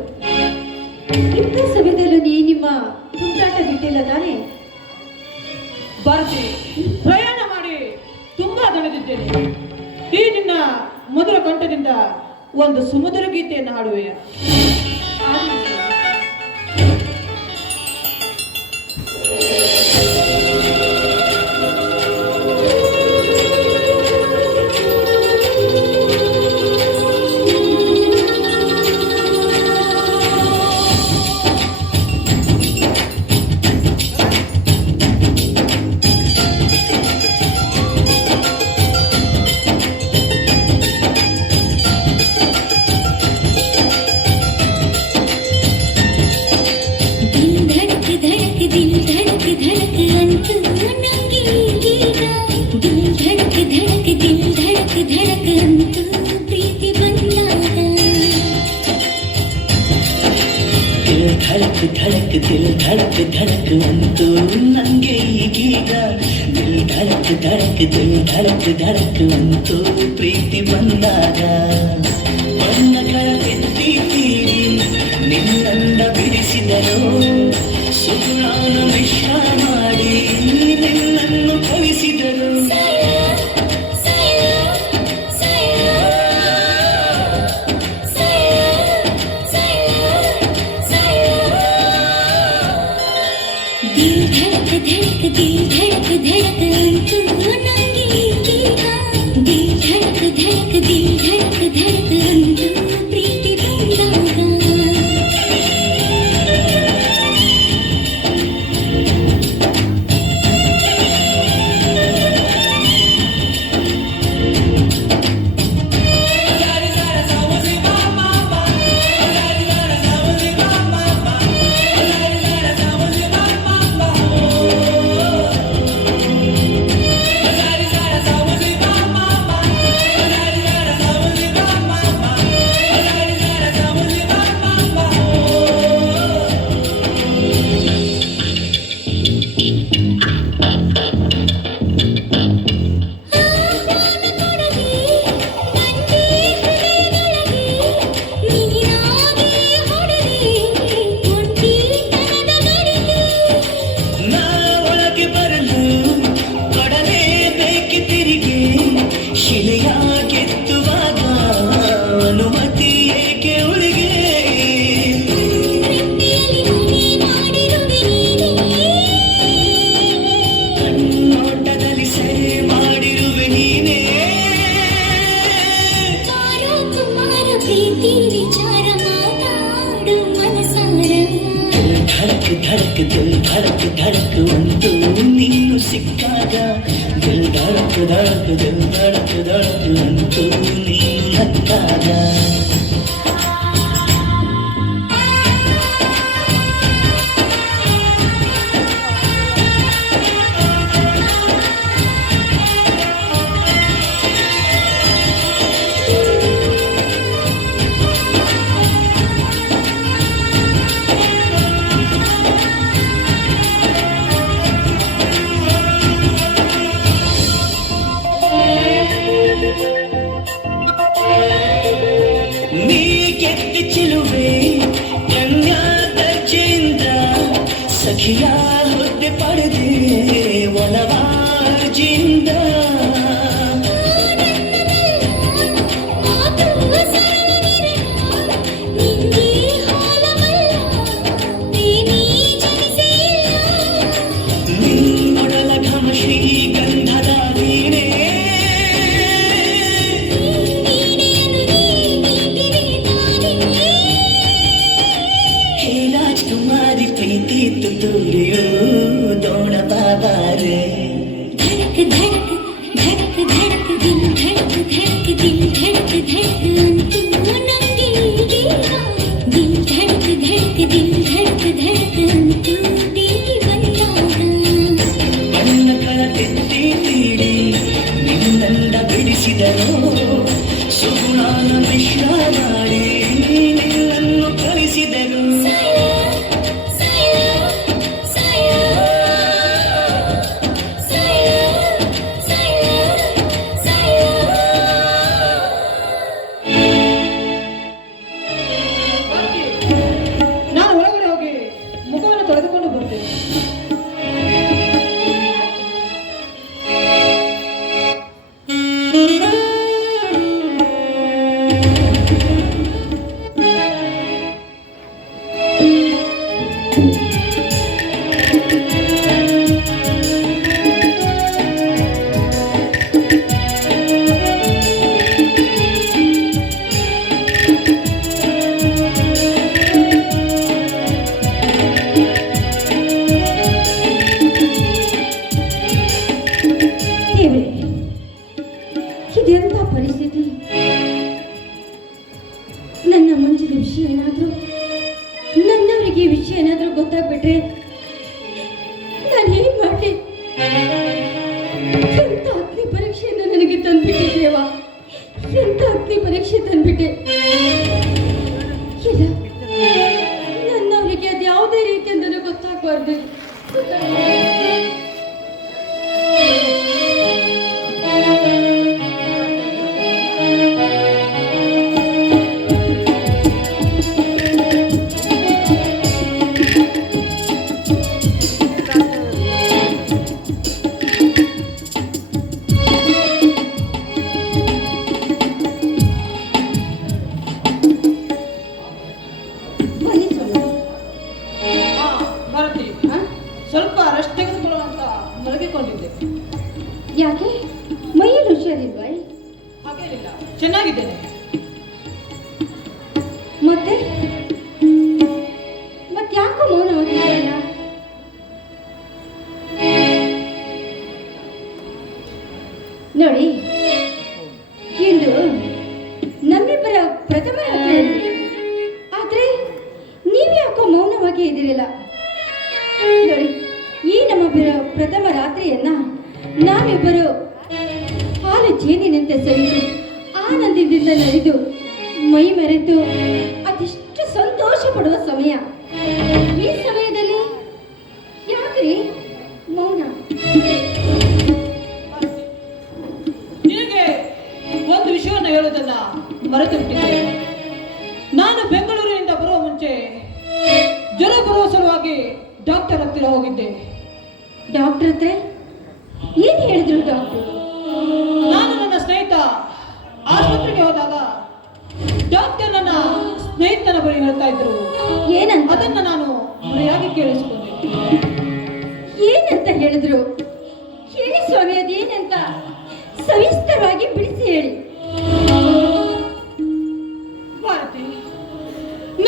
ಇಂಥ ಸಮಯದಲ್ಲೂ ನೀ ನಿಮ್ಮ ತುಂಟಾಟ ಬಿಟ್ಟಿಲ್ಲ ತಾನೇ? ಭಾರತಿ, ಪ್ರಯಾಣ ಮಾಡಿ ತುಂಬಾ ದಣಿದಿದ್ದೇನೆ. ಈ ನಿನ್ನ ಮಧುರ ಕಂಠದಿಂದ ಒಂದು ಸುಮಧುರ ಗೀತೆಯನ್ನು ಹಾಡುವೆಯಾ? धड़क दिल धड़क धड़क अंतु नंगे ಈಗೀಗ ದಿಲ್ ಧಡಕ್ ಧಡಕ್ ದಿಲ್ ಧಡಕ್ ಧಡಕ್ ಅಂತು ಪ್ರೀತಿ ಬಂದಾಗ ಬಣ್ಣಗಳ ಎತ್ತಿ ನಿನ್ನಂದ ಬಿಡಿಸಿದರು ಸುಗುಣಾನ ಮಿಶ್ರ ಮಾಡಿ ನಿನ್ನನ್ನು ಕಳಿಸಿದರು दिल धड़क धड़क अंतु नंगे ಈಗೀಗ दिल धड़क धड़क दिल धड़क धड़क अंतु प्रीति ಬಂದಾಗ धड़क दिल धड़क धड़क अंतु ನೀನು ಸಿಕ್ಕಾಗ ದಿಲ್ ಧಡಕ್ ಧಡಕ್ ದಿಲ್ ಧಡಕ್ ಧಡಕ್ ಅಂತು ನೀನು ನಕ್ಕಾಗ ಖುಷಿಯ ಹುದ್ದೆ ಪಡೆದೆ ಒಲವಾಜಿಂದ ನಿನ್ನೊಡಲ ಘಮ ಶ್ರೀಗಂಧದ ವೀಣೆ ಹೇ ರಾಜ್ಕುಮಾರಿ ಪ್ರೀತಿ ತುತ್ತೂರಿಯೋ ದೋಣ ಬಾಬಾರೆ धड़क धड़क धड़क धड़क दिल धड़क धड़क दिल धड़क धड़क अंतु नंगे दिल धड़क धड़क दिल धड़क धड़क अंतु देवी बंदागा ಬಣ್ಣ ಕಳತೆತ್ತಿ ತೀಡಿ ನಿನ್ನಂದ ಬಿಡಿಸಿದರೋ ಸುಗುಣಾನ ಮಿಶ್ರ ಮಾಡಿ ನಿನ್ನನ್ನು ಕಳಿಸಿದರು साया साया साया साया साया साया ನಾನು ಒಳಗಡೆ ಹೋಗಿ ಮುಖವನ್ನು ತೊಳೆದುಕೊಂಡು ಬರ್ತೇನೆ. ದೇವ್ರೆ, ಇದೆಂಥ ಪರಿಸ್ಥಿತಿ? ನನ್ನ ಮಂಜಿನ ವಿಷಯ ಏನಾದರೂ ನನ್ನವರಿಗೆ ಈ ವಿಷಯ ಏನಾದರೂ ಗೊತ್ತಾಗ್ಬಿಟ್ರೆ ನಾನು ಏನ್ ಮಾಡಲಿ? ಎಂಥ ಅಗ್ನಿ ಪರೀಕ್ಷೆಯನ್ನು ನನಗೆ ತಂದ್ಬಿಟ್ಟೆ ದೇವ, ಎಂಥ ಅಗ್ನಿ ಪರೀಕ್ಷೆ ತಂದ್ಬಿಟ್ಟೆ. ಇಲ್ಲ, ನನ್ನವರಿಗೆ ಅದು ಯಾವುದೇ ರೀತಿಯಿಂದ ಗೊತ್ತಾಗಬಾರ್ದು. ಬನ್ನಿ ಸ್ವಾಮಿ. ಭಾರತಿ ಹಾ? ಸ್ವಲ್ಪ ರೆಸ್ಟ್ ತೆಗೆದುಕೊಳ್ಳೋ ಅಂತ ಮಲಗಿಕೊಂಡಿದ್ದೆ. ಯಾಕೆ ಮೈಯಲ್ಲಿ ಹುಷಾರಿಲ್ವಾ? ಹಾಗೇನಿಲ್ಲ, ಚೆನ್ನಾಗಿದ್ದೇನೆ. ಮತ್ತೆ ಯಾಕೋ ಮೌನವಾಗಿದೆಯಲ್ಲ? ನೋಡಿ, ಇಂದು ನಮ್ಮಿಬ್ಬರ ಪ್ರಥಮ ಯಾತ್ರೆ, ಆದ್ರೆ ನೀವ್ಯಾಕೋ ಮೌನವಾಗಿ ಇದ್ದೀರಲ್ಲ? ನೋಡಿ, ಈ ನಮ್ಮ ಪ್ರಥಮ ರಾತ್ರಿಯನ್ನ ನಾವಿಬ್ಬರು ಹಾಲು ಜೇನಿನಂತೆ ಸವಿದು ಆನಂದದಿಂದ ನಲಿದು ಮೈ ಮರೆತು ಅದೆಷ್ಟು ಸಂತೋಷ ಪಡುವ ಸಮಯ. ಈ ಸಮಯದಲ್ಲಿ ಯಾಕ್ರಿ ಮೌನ? ನಿನಗೆ ಒಂದು ವಿಷಯವನ್ನು ಹೇಳೋದನ್ನ ಮರೆತು ಬಿಟ್ಟಿದ್ದೆ. ನಾನು ಬೆಂಗಳೂರಿನಿಂದ ಬರುವ ಮುಂಚೆ ಜ್ವರ ಬರುವ ಸಲುವಾಗಿ ಡಾಕ್ಟರ್ ಹತ್ತಿರ ಹೋಗಿದ್ದೆ. ಡಾಕ್ಟರ್ ಹತ್ರ ಏನ್ ಹೇಳಿದ್ರು ಡಾಕ್ಟರ್? ನಾನು ನನ್ನ ಸ್ನೇಹಿತ ಆಸ್ಪತ್ರೆಗೆ ಹೋದಾಗ ಡಾಕ್ಟರ್ ನನ್ನ ಸ್ನೇಹಿತನ ಬಳಿ ಹೇಳ್ತಾ ಇದ್ರು. ಏನಂತ? ಅದನ್ನ ನಾನು ಮರೆಯಾಗಿ ಕೇಳಿಸಿಕೊಂಡೆ. ಏನಂತ ಹೇಳಿದ್ರು? ಹೇಳಿ ಸ್ವಾಮಿ, ಅದೇನಂತ ಸವಿಸ್ತರವಾಗಿ ಬಿಡಿಸಿ ಹೇಳಿ. ಭಾರತಿ,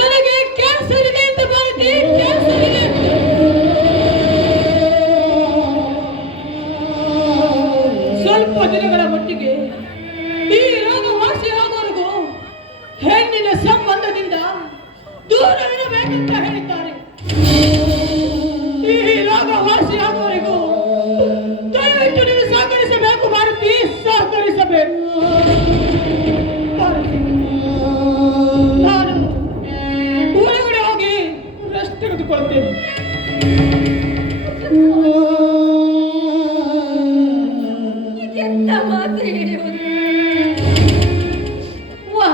ನನಗೆ ಕ್ಯಾನ್ಸರ್ ಇದೆ ಅಂತ. ಭಾರತಿ, ಕ್ಯಾನ್ಸರ್ ಇದೆ. ಸ್ವಲ್ಪ ದಿನಗಳ ಮಟ್ಟಿಗೆ ಈ ರೋಗ ವಾಸಿಯಾಗುವವರೆಗೂ ಹೆಣ್ಣಿನ ಸಂಬಂಧದಿಂದ ದೂರವಿರಬೇಕಂತ ಹೇಳಿದ್ದಾರೆ. ಈ ರೋಗ ವಾಸಿಯಾಗುವವರೆಗೂ ದಯವಿಟ್ಟು ನೀವು ಸಹಕರಿಸಬೇಕು ಭಾರತಿ, ಸಹಕರಿಸಬೇಕು. ಭಾರತಿ, ನಾನು ಒಳಗಡೆ ಹೋಗಿ ರೆಸ್ಟ್ ತೆಗೆದುಕೊಳ್ತೇನೆ. ಇದೆಂತ ಮಾತು ಹೇಳುವುದು? ವಾ,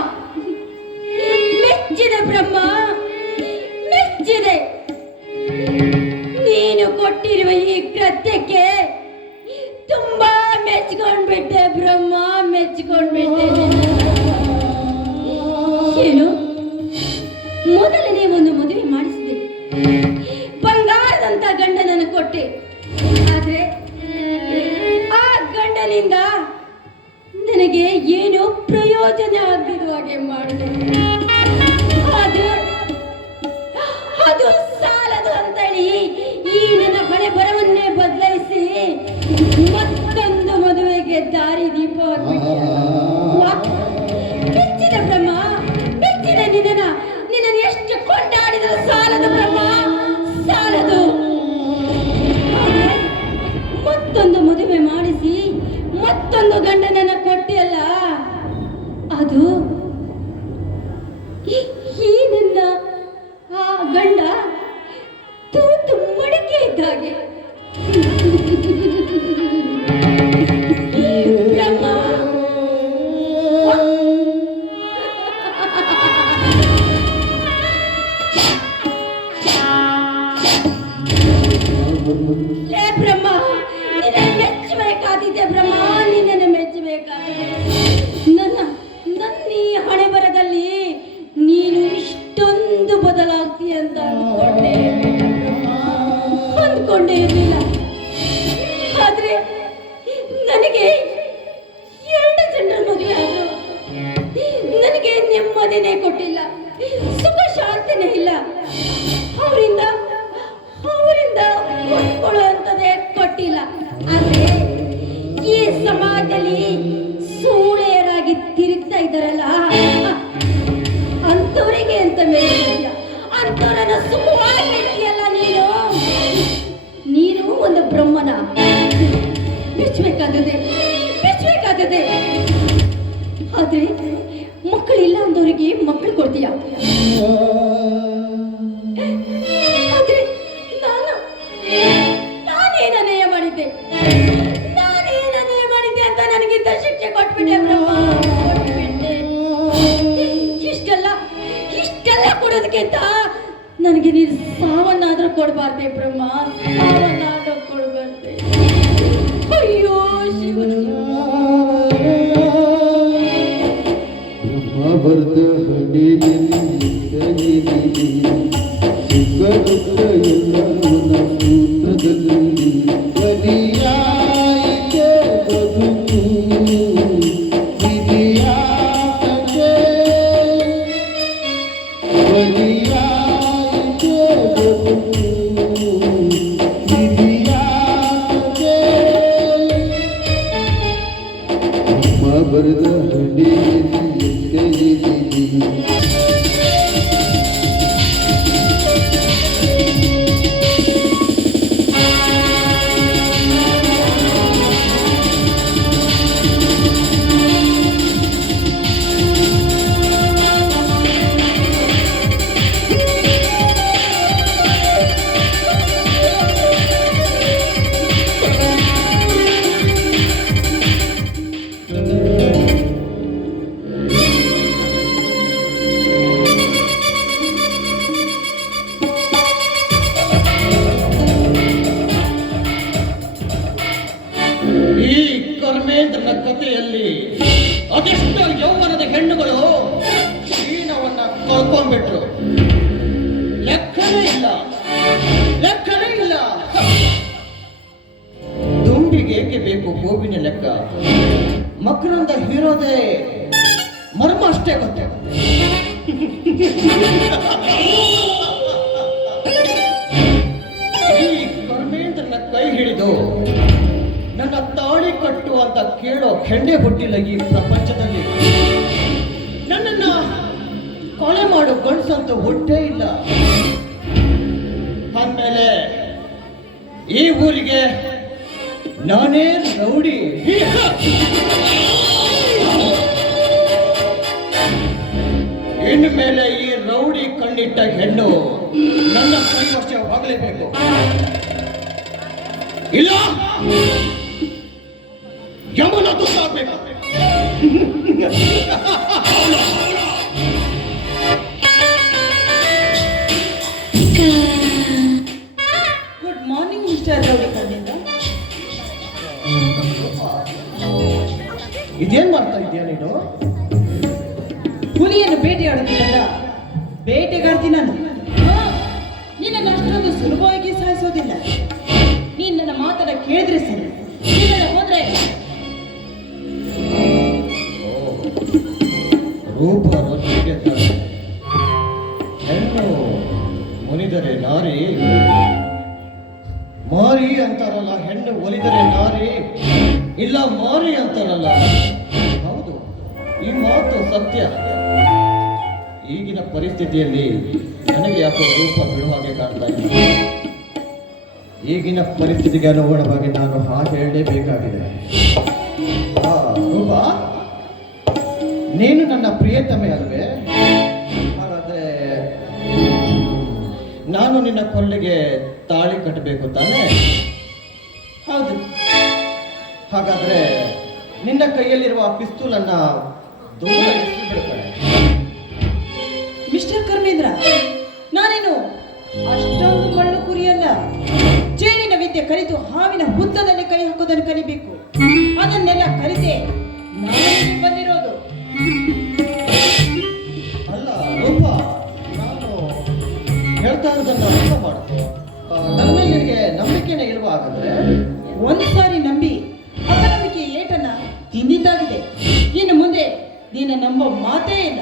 ಮೆಚ್ಚಿದೆ ಬ್ರಹ್ಮ, ಮೆಚ್ಚಿದೆ. ನೀ ಸತ್ಯಕ್ಕೆ ತುಂಬಾ ಮೆಚ್ಕೊಂಡ್ಬಿಟ್ಟೆ ಬ್ರಹ್ಮ, ಮೆಚ್ಕೊಂಡ್ಬಿಟ್ಟೆ. ಏನು, ಮೊದಲನೇ ಒಂದು ಮದುವೆ ಮಾಡಿಸಿದೆ, ಬಂಗಾರದಂತ ಗಂಡನನ್ನು ಕೊಟ್ಟೆ. ಆದ್ರೆ ಆ ಗಂಡನಿಂದ ನನಗೆ ಏನು ಪ್ರಯೋಜನ ಆಗದಿರುವ ಹಾಗೆ ಮಾಡಿದೆ. ಅದು ಸಾಲದು ಅಂತೇಳಿ ಈ ನನ್ನ ಹಣೆ ಬರವನ್ನೇ ಬದಲಾಯಿಸಿ ಮತ್ತೊಂದು ಮದುವೆಗೆ ದಾರಿ ದೀಪ ಮೆಚ್ಚಿದ ಬ್ರಹ್ಮ, ಮೆಚ್ಚಿದ ನಿನ್ನನ್ನು ಎಷ್ಟು ಕೊಂಡಾಡಿದರೂ ಸಾಲದು ಬ್ರಹ್ಮ, ಸಾಲದು. ಮತ್ತೊಂದು ಮದುವೆ ಮಾಡಿಸಿ ಮತ್ತೊಂದು ಗಂಡನನ್ನ ಕೊಟ್ಟಿಯಲ್ಲ, ಅದು ಈ ನಿನ್ನ ಆ ಗಂಡ ತೂತು ಮಡಿಕೆ ಇದ್ದಾಗೆ. ಬ್ರಹ್ಮ, ಲೇ ಬ್ರಹ್ಮ, ನಿನ್ನ ಮೆಚ್ಚಬೇಕಾದಿದೆ ಬ್ರಹ್ಮ, ನಿನ್ನನ್ನು ಮೆಚ್ಚಬೇಕಾದಿದೆ. ನನ್ನ ಈ ಹಣೆ ಬರದಲ್ಲಿ ನೀನು ಇಷ್ಟೊಂದು ಬದಲಾಗ್ತೀಯ ಅಂತ ಅಂದ್ಕೊಂಡೇ ಇರಲಿಲ್ಲ. ಆದ್ರೆ ನನಗೆ 2 ಜನರ ಮದುವೆ ಆದ್ರು, ನನಗೆ ನೆಮ್ಮದಿನೇ ಕೊಟ್ಟಿಲ್ಲ, ಸುಖ ಶಾಂತಿನೇ ಇಲ್ಲ. ಅವರಿಂದ ಹೊಂದ್ಕೊಳ್ಳುವಂಥದ್ದೇ ಕೊಟ್ಟಿಲ್ಲ. ಆದ್ರೆ ಈ ಸಮಾಜದಲ್ಲಿ ಸೂಳೆಯರಾಗಿ ತಿರುಗ್ತಾ ಇದ್ದಾರಲ್ಲ, ಅಂಥವರಿಗೆ ಅಂತ ಮೇಲೆ ಅಂಥವರನ್ನ ಸುಖವಾಗಿ ಇರ್ತೀಯಲ್ಲ ನೀನು ಒಂದು ಬ್ರಹ್ಮನ. ಮೆಚ್ಚಬೇಕಾದದೆ. ಆದ್ರೆ ಮಕ್ಕಳಿಲ್ಲ ಅಂದವರಿಗೆ ಮಕ್ಕಳು ಕೊಡ್ತೀಯ. ಆದ್ರೆ ನಾನೇನ ನ್ಯಾಯ ಮಾಡಿದ್ದೆ ಅಂತ ನನಗಿಂತ ಶಿಕ್ಷೆ ಕೊಟ್ಬಿಟ್ಟೆ ಬ್ರಹ್ಮ, ಕೊಟ್ಬಿಟ್ಟೆ. ಇಷ್ಟೆಲ್ಲ ಕೊಡೋದಕ್ಕಿಂತ ನನಗೆ ನೀನು ಸಾವನ್ನಾದ್ರೂ ಕೊಡಬಾರ್ದೆ ಬ್ರಹ್ಮ, ಸಾವನ್ನಾದ್ರೂ ಕೊಡಬಾರ್ದೆ. ಅಯ್ಯೋ ಶಿವ. ಮಹಾಭಾರತ ಸೂತ್ರದಲ್ಲಿ ಬಲಿಯಾಯಿತೆ ಬದುಕು, ವಿಧಿಯಾಗದೆ ಬಲಿಯಾಯಿತೆ ಬದುಕು, ವಿಧಿಯಾಗದೆ. ಮಹಾಭಾರತ ಧರ್ಮೇಂದ್ರನ ಕಥೆಯಲ್ಲಿ ಅದೆಷ್ಟೋ ಯೌವನದ ಹೆಣ್ಣುಗಳು ಕ್ಷೀಣವನ್ನ ಕಳ್ಕೊಂಡ್ಬಿಟ್ರು. ಲೆಕ್ಕನೇ ಇಲ್ಲ. ದುಂಬಿಗೆ ಏಕೆ ಬೇಕು ಹೂವಿನ ಲೆಕ್ಕ? ಮಕರಂದ ಹೀರೋದೇ ಮರ್ಮ ಅಷ್ಟೇ ಗೊತ್ತೇ. ಈ ಧರ್ಮೇಂದ್ರನ ಕೈ ಹಿಡಿದು ನನ್ನ ತಾಳಿ ಕಟ್ಟು ಅಂತ ಕೇಳೋ ಕೆಂಡೆ ಹುಟ್ಟಿಲ್ಲ ಈ ಪ್ರಪಂಚದಲ್ಲಿ. ನನ್ನನ್ನ ಕೊಲೆ ಮಾಡೋ ಗಂಡಸಂತೂ ಹುಟ್ಟೇ ಇಲ್ಲ. ಅಂದಮೇಲೆ ಈ ಊರಿಗೆ ನಾನೇ ರೌಡಿ. ಇನ್ಮೇಲೆ ಈ ರೌಡಿ ಕಣ್ಣಿಟ್ಟ ಹೆಣ್ಣು ನನ್ನ ಕೈವಶವಾಗಲೇಬೇಕು. ಇಲ್ಲ ಯಮನ ತುತ್ತಾಗಬೇಕು. ಗುಡ್ ಮಾರ್ನಿಂಗ್ ಮಿಸ್ಟರ್ ರೌಡಿ ಕಣ್ಣಿಂದ. ಇದೇನ್ ಮಾಡ್ತಾ ಇದೀಯ ನೀನು? ಹುಲಿಯನ್ನು ಬೇಟೆಯಾಡುತ್ತಿದ್ದಲ್ಲ, ಬೇಟೆಗಾಡ್ತಿ ನಾನು. ನಿನ್ನನ್ನು ಅಷ್ಟೊಂದು ಸುಲಭವಾಗಿ ಸಾಯಿಸೋದಿಲ್ಲ. ನೀನು ನನ್ನ ಮಾತನ್ನ ಕೇಳಿದ್ರೆ ಸರಿ, ನಿನ್ನನ್ನು ಹೋದ್ರೆ ರೂಪ ರೊಚ್ಚಿಗೆ ತಾರೆ. ಹೆಣ್ಣು ಮುನಿದರೆ ನಾರಿ, ಮಾರಿ ಅಂತಾರಲ್ಲ, ಹೆಣ್ಣು ಒಲಿದರೆ ನಾರಿ, ಇಲ್ಲ ಮಾರಿ ಅಂತಾರಲ್ಲ. ಹೌದು, ಈ ಮಾತು ಸತ್ಯ. ಈಗಿನ ಪರಿಸ್ಥಿತಿಯಲ್ಲಿ ನನಗೆ ಯಾಕೋ ರೂಪ ಬಿಡುವ ಹಾಗೆ ಕಾಣ್ತಾ ಇದೆ. ಈಗಿನ ಪರಿಸ್ಥಿತಿಗೆ ಅನುಗುಣವಾಗಿ ನಾನು ಹಾಗೆ ಹೇಳಲೇಬೇಕಾಗಿದೆ. ರೂಪ, ನೀನು ನನ್ನ ಪ್ರಿಯತಮೆ ಅಲ್ವೇ? ಹಾಗಾದ್ರೆ ನಾನು ನಿನ್ನ ಕೊಲ್ಲಿಗೆ ತಾಳಿ ಕಟ್ಟಬೇಕು ತಾನೇ? ಹೌದು. ಹಾಗಾದ್ರೆ ನಿನ್ನ ಕೈಯಲ್ಲಿರುವ ಪಿಸ್ತೂಲನ್ನ ದೂರ ಬಿಡ್ತಾನೆ. ಮಿಸ್ಟರ್ ಕರ್ಮೇಂದ್ರ, ನಾನೇನು ಅಷ್ಟೊಂದು ಮಳ್ಳು ಕುರಿಯಲ್ಲ. ಜೇನಿನ ವಿದ್ಯೆ ಕಲಿತು ಹಾವಿನ ಹುತ್ತದಲ್ಲಿ ಕೈ ಹಾಕೋದನ್ನು ಕಲಿಬೇಕು. ಅದನ್ನೆಲ್ಲ ಕಲಿತೆ ನಾನು ಬಂದಿರೋದು. ಅಲ್ಲ ರೂಪ, ನಾನು ಹೇಳ್ತಾ ಇರೋದನ್ನ ಅರ್ಥ ಮಾಡು. ನನ್ನ ಮೇಲೆ ನಿನಗೆ ನಂಬಿಕೆನೇ ಇಲ್ವಾ? ಹಾಗಾದ್ರೆ ಒಂದು ಸಾರಿ ನಂಬಿ ಅಪನಂಬಿಕೆ ಏಟನ್ನ ತಿಂದಿದ್ದಾಗಿದೆ. ಇನ್ನು ಮುಂದೆ ನೀನು ನಂಬೋ ಮಾತೇ ಇಲ್ಲ.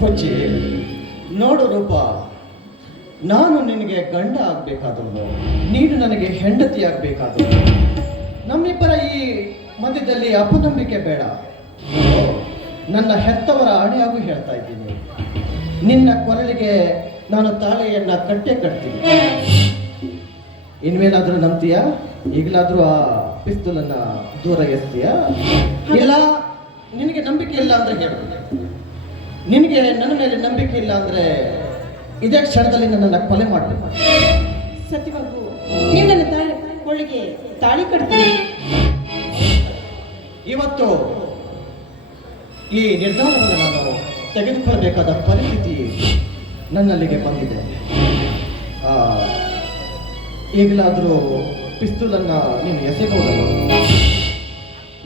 ಕೊಚ್ಚಿ ನೋಡು ರೂಪ, ನಾನು ನಿನಗೆ ಗಂಡ ಆಗ್ಬೇಕಾದವನು, ನೀನು ನನಗೆ ಹೆಂಡತಿ ಆಗ್ಬೇಕಾದವನು. ನಮ್ಮಿಬ್ಬರ ಈ ಮಧ್ಯದಲ್ಲಿ ಅಪನಂಬಿಕೆ ಬೇಡ. ನನ್ನ ಹೆತ್ತವರ ಆಣೆಯಾಗೂ ಹೇಳ್ತಾ ಇದ್ದೀನಿ, ನಿನ್ನ ಕೊರಳಿಗೆ ನಾನು ತಾಳಿಯನ್ನ ಕಟ್ಟೇ ಕಟ್ತೀನಿ. ಇನ್ಮೇಲಾದ್ರೂ ನಂಬ್ತೀಯಾ? ಈಗಲಾದ್ರೂ ಆ ಪಿಸ್ತೂಲನ್ನ ದೂರ ಎಸ್ತೀಯಾ? ಇಲ್ಲ ನಿನಗೆ ನಂಬಿಕೆ ಇಲ್ಲ ಅಂದ್ರೆ ಹೇಳು. ನಿನಗೆ ನನ್ನ ಮೇಲೆ ನಂಬಿಕೆ ಇಲ್ಲ ಅಂದ್ರೆ ಇದೇ ಕ್ಷಣದಲ್ಲಿ ನನ್ನನ್ನು ಕೊಲೆ ಮಾಡಬೇಕು. ಸತ್ಯವಾಗೂ ನೀವು ನನ್ನ ಕೊಳ್ಳಿಗೆ ತಾಳಿ ಕಟ್ತೀನಿ. ಇವತ್ತು ಈ ನಿರ್ಧಾರವನ್ನು ನಾನು ತೆಗೆದುಕೊಳ್ಳಬೇಕಾದ ಪರಿಸ್ಥಿತಿ ನನ್ನಲ್ಲಿಗೆ ಬಂದಿದೆ. ಈಗಲಾದರೂ ಪಿಸ್ತೂಲನ್ನ ನೀನು ಎಸೆಬಹುದಲ್ಲ?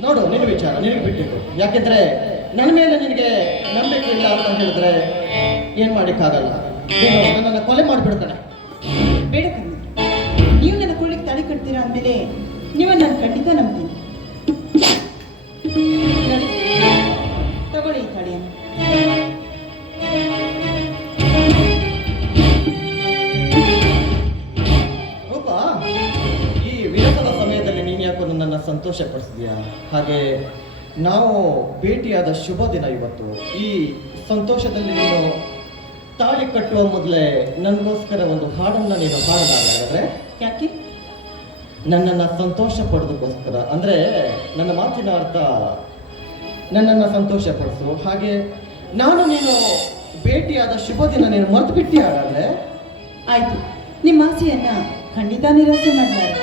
ನೋಡು, ನಿನ್ನ ವಿಚಾರ ನಿನಗೆ ಬಿಟ್ಟಿದ್ದು. ಯಾಕೆಂದ್ರೆ ನನ್ನ ಮೇಲೆ ನಿನಗೆ ನಂಬಿಕೆ ಇಲ್ಲ ಅಂತ ಹೇಳಿದ್ರೆ ಏನ್ ಮಾಡಿಕ್ಕಾಗಲ್ಲ. ನೀನು ನನ್ನನ್ನು ಕೊಲೆ ಮಾಡಿಬಿಡ್ತಾನೆ. ಬೇಡ ಕಣ್ಣು, ನೀವು ನನ್ನ ಕೊಳ್ಳಿಗೆ ತಾಳಿ ಕಟ್ತೀರಾ ಅಂದಮೇಲೆ ನೀವನ್ನ ನಾನು ಖಂಡಿತ ನಂಬ್ತೀನಿ. ನೋಡಿ, ತಗೊಳ್ಳಿ ಈ ತಾಳಿಯನ್ನು. ರೂಪ, ಈ ವಿರಸದ ಸಮಯದಲ್ಲಿ ನೀನು ಯಾಕೋ ನನ್ನನ್ನು ಸಂತೋಷ ಪಡಿಸಿದ್ಯಾ? ಹಾಗೆ ನಾವು ಭೇಟಿಯಾದ ಶುಭ ದಿನ ಇವತ್ತು. ಈ ಸಂತೋಷದಲ್ಲಿ ನೀನು ತಾಳಿ ಕಟ್ಟುವ ಮೊದಲೇ ನನಗೋಸ್ಕರ ಒಂದು ಹಾಡನ್ನ ನೀನು ಹಾಡಲಾಗದ್ರೆ? ಯಾಕೆ? ನನ್ನನ್ನು ಸಂತೋಷ ಪಡೋದಕ್ಕೋಸ್ಕರ. ಅಂದರೆ ನನ್ನ ಮಾತಿನ ಅರ್ಥ ನನ್ನನ್ನು ಸಂತೋಷ ಪಡಿಸು. ಹಾಗೆ ನಾನು ನೀನು ಭೇಟಿಯಾದ ಶುಭ ದಿನ ನೀನು ಮರೆತು ಬಿಟ್ಟಿ. ಹಾಗಾದ್ರೆ ಆಯ್ತು, ನಿಮ್ಮ ಆಸೆಯನ್ನ ಖಂಡಿತ ನಿರಾಸೆ ಮಾಡಲಾರೆ.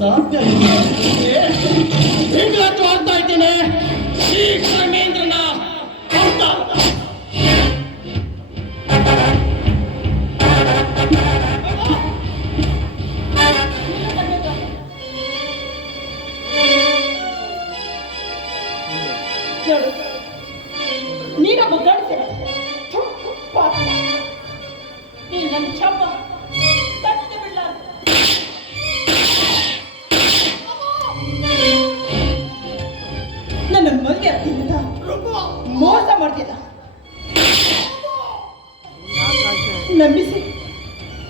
ಸಾಧ್ಯ ಈಗಲೂ ಆಗ್ತಾ ಇದ್ದೇನೆ ಈ ಕರ್ಮೇಂದ್ರನ ಅವತಾರ. ನೋಡು, ನೀನೊಬ್ಬ ಗಂಡಸೆ. ನೀ ನನ್ನ ಚಪ್ಪ ತಟ್ಟೆ ಬಿಡಲಾರ. ನನ್ನ ಮದುವೆ ಆಗ್ತಿದ್ದ ಮೋಸ ಮಾಡ್ತಿದ್ದ. ನಂಬಿಸಿ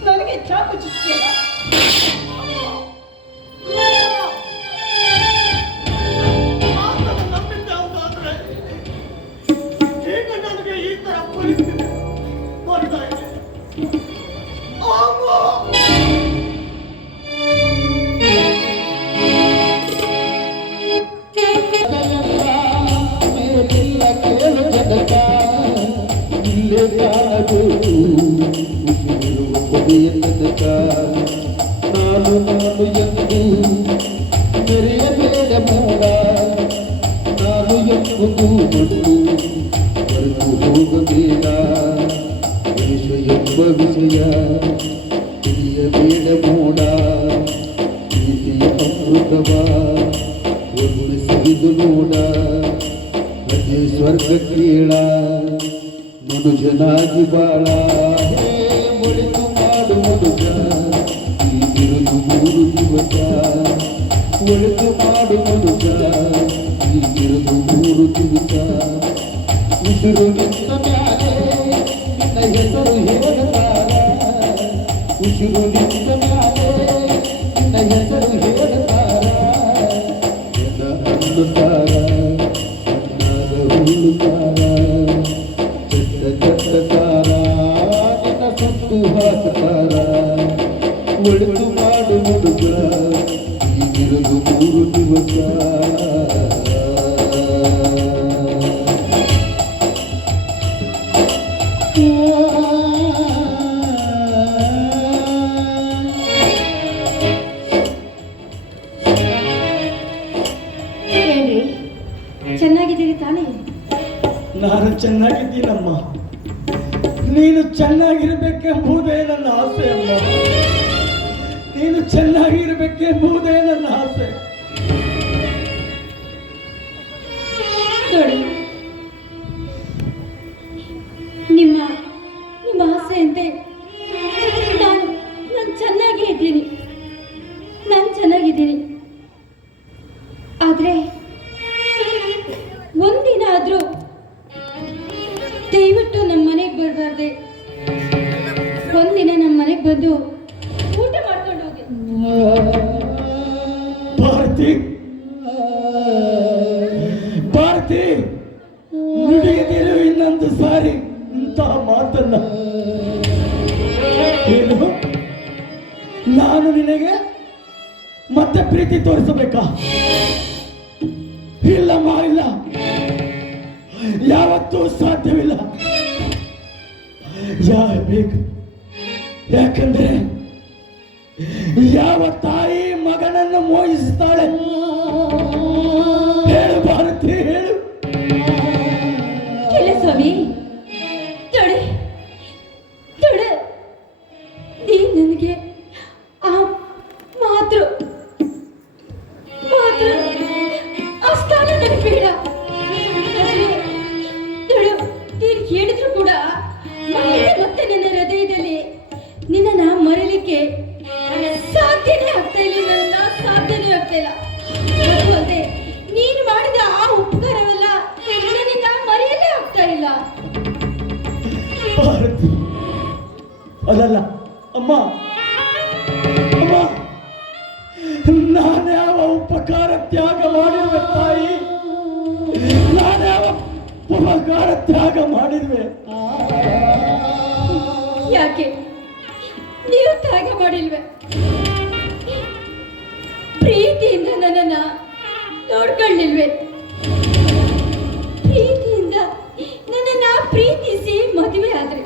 ನನಗೆ ಚಾಕು ಚುಚ್ಚಿಲ್ಲ. ನನಗೆ ಈ ತರ ಪರಿಸ್ಥಿತಿ ಬರ್ತಾ ಇದೆ. ನಾನು ಎಂದು ಮೆರೆಯಬೇಡ ಮೋಡ, ನಾನು ಎಂಬುದು ಮಣ್ಣು ಮರೆತು ಹೋಗಬೇಡ. ವಿಷ ಎಂಬ ವಿಷಯ ತಿಳಿಯಬೇಡ ಮೋಡ, ಪ್ರೀತಿಯ ಅಮೃತವ ಒಮ್ಮೆ ಸವಿದು ನೋಡ. ಅದೇ ಸ್ವರ್ಗ ಕೇಳ ಮನುಜನಾಗಿ ಬಾಳ. ಒಳಿತು ಮಾಡು ಮನುಜ ಈ ಬಿರುದು 3 ದಿವಸ. ಒಳಿತು ಮಾಡು ಮನುಜ ಈ ಬಿರುದು 3 ದಿವಸ. ಉಸಿರು ನಿಂತ ಮ್ಯಾಲೆ ನಿನ್ನ ಹೆಸರು ಹೇಳುತ್ತಾರ. ಉಸಿರು ನಿಂತ ಮ್ಯಾಲೆ ನಿನ್ನ ಹೆಸರು ಹೇಳುತ್ತಾರ. ನಿನ್ನ ಅನ್ನುತ್ತಾರ, ಅನ್ನಾದ ಹುಲ್ಲುತ್ತಾರ. ಚಟ್ಟಕಾರ ನಿನ್ನ ಸುತ್ತು ಹಾಕುತ್ತಾರ. ಒಳಿತು ಮಾಡು ಹುಡುಗ ಈ ಬಿರುದು 3 ದಿವಸ. ಏನ್ರಿ, ಚೆನ್ನಾಗಿದ್ದೀರಿ ತಾನೇ? ನಾನು ಚೆನ್ನಾಗಿದ್ದೀನಮ್ಮ. ನೀನು ಚೆನ್ನಾಗಿರ್ಬೇಕೆಂಬುದೇ ನನ್ನ ಆಸೆ ಅಮ್ಮ. ನೀನು ಚೆನ್ನಾಗಿರ್ಬೇಕೆಂಬುದೇ ನನ್ನ ಆಸೆ. ನೋಡಿ, ನಿಮ್ಮ ನಿಮ್ಮ ಆಸೆಯಂತೆ ನಾನು ಚೆನ್ನಾಗೇ ಇದ್ದೀನಿ. ನಾನು ಚೆನ್ನಾಗಿದ್ದೀನಿ. ಆದರೆ ಒಂದಿನ ಆದರೂ ದಯವಿಟ್ಟು ನಮ್ಮ ಮನೆಗೆ ಬರಬಾರ್ದೆ. ಒಂದಿನ ನಮ್ಮ ಮನೆಗೆ ಬಂದು ಊಟ ಮಾಡ್ಕೊಂಡು ಹೋಗಿ. ಭಾರತಿ, ಭಾರತಿ, ನುಡಿಯದಿರು ಇನ್ನೊಂದು ಸಾರಿ ಇಂತಹ ಮಾತನ್ನ. ಏನು, ನಾನು ನಿನಗೆ ಮತ್ತೆ ಪ್ರೀತಿ ತೋರಿಸಬೇಕಾ? ಇಲ್ಲಮ್ಮ, ಇಲ್ಲ, ಯಾವತ್ತೂ ಸಾಧ್ಯವಿಲ್ಲ. ಬೇಕು, ಯಾಕಂದ್ರೆ ಯಾವ ತಾಯಿ ಮಗನನ್ನು ಮೋಹಿಸುತ್ತಾಳೆ? ಹೇಳು ಭಾರತಿ, ಹೇಳು. ಇಲ್ಲ ಸ್ವಾಮಿ, ತೊಡೆ ತೊಡೆ ನೀ ನನಗೆ ಆ ಮಾತ್ರ ಮಾತ್ರ ಆ ಸ್ಥಾನ ನನಗೆ ಬೇಡ. ತೊಡೆ ನೀನು ಹೇಳಿದ್ರು ಕೂಡ ಮತ್ತೆ ನನ್ನ ಹೃದಯದಲ್ಲಿ ನಿನ್ನನ್ನು ಮರಲಿಕ್ಕೆ ಸಾಧ್ಯನೇ ಆಗ್ತಾ ಇಲ್ಲ. ನನ್ನ ಸಾಧ್ಯನೇ ಆಗ್ತಾ ಇಲ್ಲ. ಮತ್ತೆ ನೀನು ಮಾಡಿದ ಆ ಉಪಕಾರವೆಲ್ಲ ನನ್ನಿಂದ ಮರೆಯಲೇ ಆಗ್ತಾ ಇಲ್ಲ. ಭಾರತಿ, ಅದಲ್ಲ ಅಮ್ಮ, ಅಮ್ಮ, ನಾನ್ಯಾವ ಉಪಕಾರ ತ್ಯಾಗ ಮಾಡಿರುವೆ ತಾಯಿ? ನಾನ್ಯಾವ ಉಪಕಾರ ತ್ಯಾಗ ಮಾಡಿರುವೆ? ಯಾಕೆ ನೀವು ತ್ಯಾಗ ಮಾಡಿಲ್ವೇ? ಪ್ರೀತಿಯಿಂದ ನನ್ನನ್ನ ನೋಡ್ಕೊಳ್ಳಿಲ್ವೇ? ಪ್ರೀತಿಯಿಂದ ನನ್ನನ್ನ ಪ್ರೀತಿಸಿ ಮದುವೆ ಆದ್ರೆ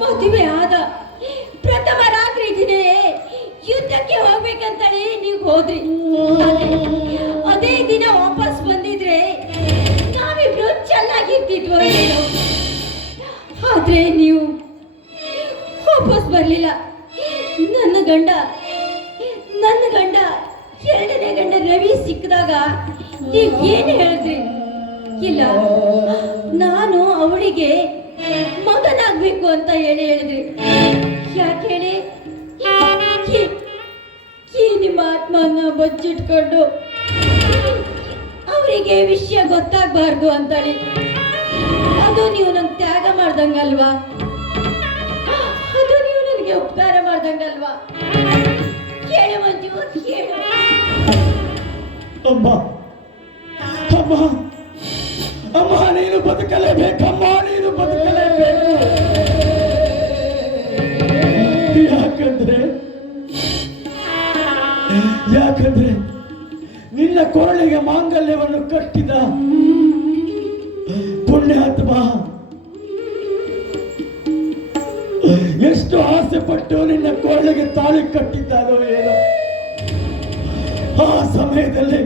ಮದುವೆ ಆದ ಪ್ರಥಮ ರಾತ್ರಿ ದಿನೇ ಹೋಗ್ಬೇಕಂತೇಳಿ ನೀವು ಹೋದ್ರಿ. ಅದೇ ದಿನ ವಾಪಸ್ ಬಂದಿದ್ರೆ ನಾವಿಬ್ರು ಚೆನ್ನಾಗಿರ್ತಿದ್ವೋ ಏನೋ. ಆದ್ರೆ ನೀವು ವಾಪಸ್ ಬರ್ಲಿಲ್ಲ. ನನ್ನ ಗಂಡ ಎರಡನೇ ಗಂಡ ರವಿ ಸಿಕ್ಕಿದಾಗ ನೀವ್ ಏನು ಹೇಳಿದ್ರಿ? ಇಲ್ಲ, ನಾನು ಅವಳಿಗೆ ಮಗನಾಗ್ಬೇಕು ಅಂತ ಹೇಳಿದ್ರಿ. ಯಾಕೆ ಹೇಳಿ? ಈ ನಿಮ್ಮ ಆತ್ಮನ ಬಚ್ಚಿಟ್ಕೊಂಡು ಅವರಿಗೆ ವಿಷಯ ಗೊತ್ತಾಗಬಾರ್ದು ಅಂತೇಳಿ. ಅದು ನೀವು ನಂಗೆ ತ್ಯಾಗ ಮಾಡ್ದಂಗಲ್ವಾ? ಅದು ನೀವು ನನಗೆ ಉಪಕಾರ ಮಾಡ್ದಂಗಲ್ವಾ? ಕೇಳು ಮಂಜು, ಕೇಳು. ಅಮ್ಮ ಅಮ್ಮ ಅಮ್ಮ, ನೀನು ಬದುಕಲೇಬೇಕಮ್ಮ, ನೀನು ಬದುಕಲೇಬೇಕು. ಯಾಕಂದ್ರೆ ನಿನ್ನ ಕೊರಳಿಗೆ ಮಾಂಗಲ್ಯವನ್ನು ಕಟ್ಟಿದ ಪುಣ್ಯಾತ್ಮ ಎಷ್ಟು ಆಸೆ ಪಟ್ಟು ನಿನ್ನ ಕೊರಳಿಗೆ ತಾಳಿ ಕಟ್ಟಿದ್ದಾರೋ ಏನೋ. ಆ ಸಮಯದಲ್ಲಿ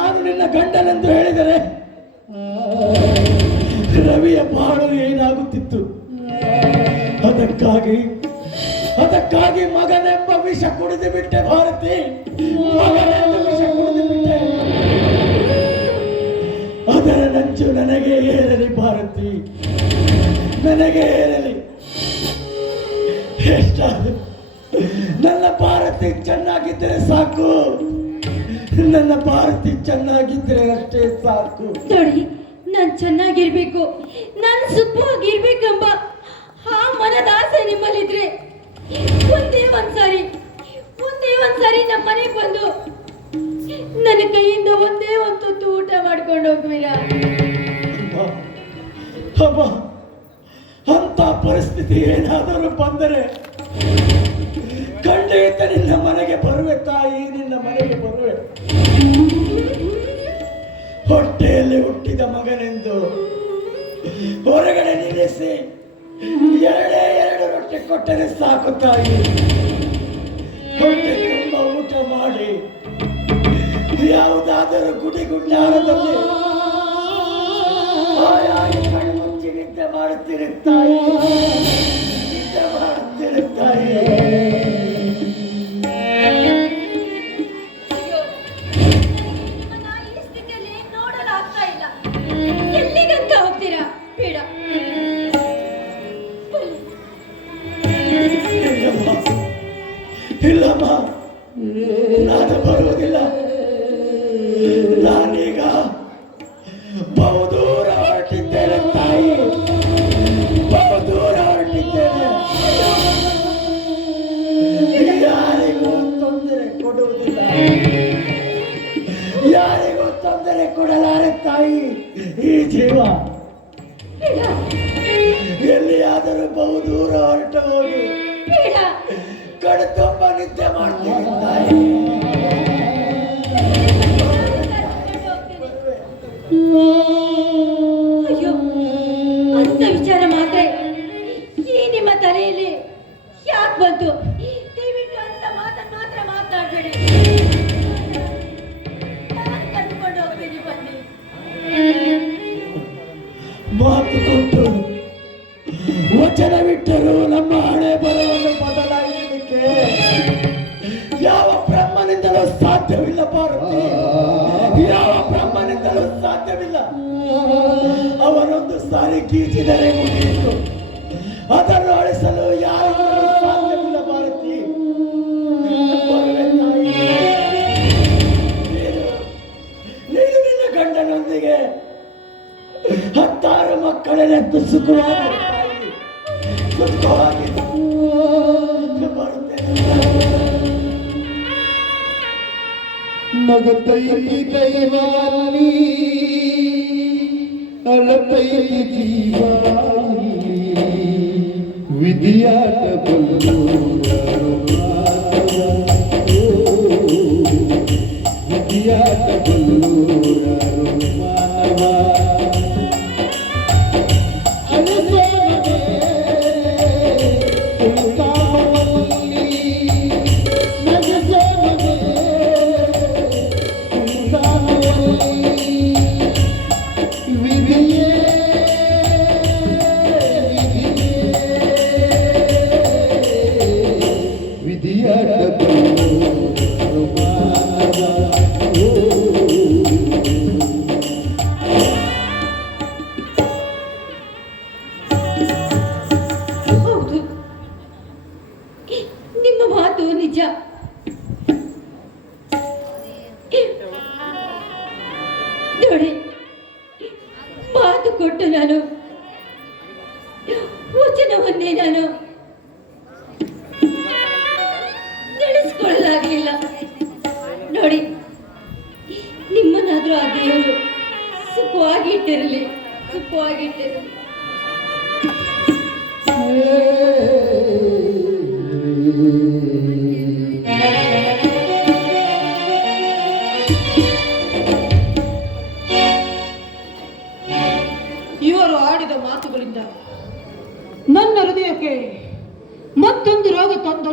ನಾನು ನಿನ್ನ ಗಂಡನೆಂದು ಹೇಳಿದರೆ ರವಿಯ ಬಾಳು ಏನಾಗುತ್ತಿತ್ತು? ಅದಕ್ಕಾಗಿ ಮಗನೆಂಬ ವಿಷ ಕುಡಿದು ಬಿಟ್ಟೆ ಭಾರತಿ, ಮಗನೆಂಬ ವಿಷ ಕುಡಿದು ಬಿಟ್ಟೆ. ಅದರ ನಂಚು ನನಗೆ ಏರಲಿ ಭಾರತಿ, ನನಗೆ ಏರಲಿ. ಎಷ್ಟಾದರೂ ನನ್ನ ಭಾರತಿ ಚೆನ್ನಾಗಿದ್ದರೆ ಸಾಕು, ನನ್ನ ಭಾರತಿ ಚೆನ್ನಾಗಿದ್ದರೆ ಅಷ್ಟೇ ಸಾಕು. ನೋಡಿ, ನಾನ್ ಚೆನ್ನಾಗಿರ್ಬೇಕು, ನಾನು ಸುಖವಾಗಿರ್ಬೇಕೆಂಬ ಆ ಮನದ ಆಸೆ ನಿಮ್ಮಲ್ಲಿದ್ರೆ ಒಂದೇ ಒಂದ್ಸಾರಿ ನಮ್ಮ ಮನೆಗೆ ಬಂದು ನನ್ನ ಕೈಯಿಂದ ಒಂದೇ ಒಂದು ತುತ್ತು ಊಟ ಮಾಡ್ಕೊಂಡು ಹೋಗ್ತೀರಾ? ಅಮ್ಮ, ಅಂತ ಪರಿಸ್ಥಿತಿ ಏನಾದರೂ ಬಂದರೆ ಖಂಡಿತ ನಿನ್ನ ಮನೆಗೆ ಬರುವೆ ತಾಯಿ, ನಿನ್ನ ಮನೆಗೆ ಬರುವೆ. ಹೊಟ್ಟೆಯಲ್ಲಿ ಹುಟ್ಟಿದ ಮಗನೆಂದು ಹೊರಗಡೆ ನಿಲ್ಲಿಸಿ ಎರಡು ರೊಟ್ಟಿ ಕೊಟ್ಟರೆ ಸಾಕು ತಾಯಿ. ಹೊಟ್ಟೆ ತುಂಬ ಊಟ ಮಾಡಿ ಯಾವುದಾದರೂ ಗುಡಿಗುಂಡಾರದಲ್ಲಿ ಕಣ್ಮುಚ್ಚಿ ನಿದ್ದೆ ಮಾಡುತ್ತಿರುತ್ತಾಯಿ, ನಿದ್ದೆ ಮಾಡುತ್ತಿರುತ್ತಾಯಿ. ಎಲ್ಲಿಗಂತ ಹೋಗ್ತೀರಾ? ಬೇಡ, ಇಲ್ಲಮ್ಮ, ನಾನು ಬರುವುದಿಲ್ಲ. ನಾನೀಗ ಬಹುದೂರ ಹೊರಟಿದ್ದೇನೆ ತಾಯಿ, ಬಹುದೂರ ಹೊರಟಿದ್ದೇನೆ. ಯಾರಿಗೂ ತೊಂದರೆ ಕೊಡುವುದಿಲ್ಲ, ಯಾರಿಗೂ ತೊಂದರೆ ಕೊಡಲಾರೆ ತಾಯಿ. ಈ ಜೀವ ಎಲ್ಲಿಯಾದರೂ ಬಹುದೂರ ಹೊರಟು ಹೋಗಿ ಬೇಡ. ಕಡು ತುಂಬ ನಿದ್ದೆ ಮಾಡ್ತೀನಿ ತಾಯಿ. ಅಯ್ಯೋ, ಅಂತ ವಿಚಾರ ಮಾತ್ರ ಈ ನಿಮ್ಮ ತಲೆಯಲ್ಲಿ ಯಾಕೆ ಬಂತು? ದಯವಿಟ್ಟು ಅಂತ ಮಾತನ್ನು ಮಾತ್ರ ಮಾತಾಡಬೇಡಿ. ನಾನು ಕರ್ಕೊಂಡು ಹೋಗ್ತೀನಿ, ಬನ್ನಿ. ಮಾತು ಕೊಟ್ಟು ವಚನವಿಟ್ಟರು ನಮ್ಮ ಹಣೆ ಬರವನ್ನು ಬದಲಾಯಿಸಲಿಕ್ಕೆ ಯಾವ ಬ್ರಹ್ಮನಿಂದಲೂ ಸಾಧ್ಯವಿಲ್ಲ ಭಾರತಿ, ಯಾವ ಬ್ರಹ್ಮನಿಂದಲೂ ಸಾಧ್ಯವಿಲ್ಲ. ಅವನೊಂದು ಸಾರಿ ಕೀಚಿದರೆ ಮುಗಿಯಿತು, ಅದನ್ನು ಅಳಿಸಲು ಯಾರಿಂದಲೂ ಸಾಧ್ಯವಿಲ್ಲ ಭಾರತಿ. ಬರುವೆ ತಾಯಿ, ನೀನು ನಿನ್ನ ಗಂಡನೊಂದಿಗೆ 10 ಮಕ್ಕಳನ್ನೆತ್ತು ಸುಖವಾಗಿ ಸುಖವಾಗಿ ನಗತೈತಿ ದೈವಾನಿ ಅಳತೈತಿ ಜೀವಾನಿ ವಿಧಿಯಾಟ ಬಲ್ಲು ವಿಧಿಯಾಟ ಬಲ್ಲು ಮಾನವ ಅನುಸರಣೆ ಉಲ್ಕಾಮಲ್ಲಿ ವಿಧಿಯಾಟ ಬಲ್ಲು ಮಾನವ. ಓ ಹೌದು, ನಿಮ್ಮ ಮಾತು ನಿಜ. ನೋಡಿ, ಮಾತು ಕೊಟ್ಟು ನಾನು ವಚನವನ್ನೇ ನಾನು ನಡೆಸ್ಕೊಳ್ಳಲಾಗಲಿಲ್ಲ. ನೋಡಿ, ನಿಮ್ಮನ್ನಾದ್ರೂ ಆ ದೇವರು ಸುಖವಾಗಿಟ್ಟಿರಲಿ, ಸುಖವಾಗಿಟ್ಟಿರಲಿ. ಇವರು ಆಡಿದ ಮಾತುಗಳಿಂದ ನನ್ನ ಹೃದಯಕ್ಕೆ ಮತ್ತೊಂದು ರೋಗ ತಂದ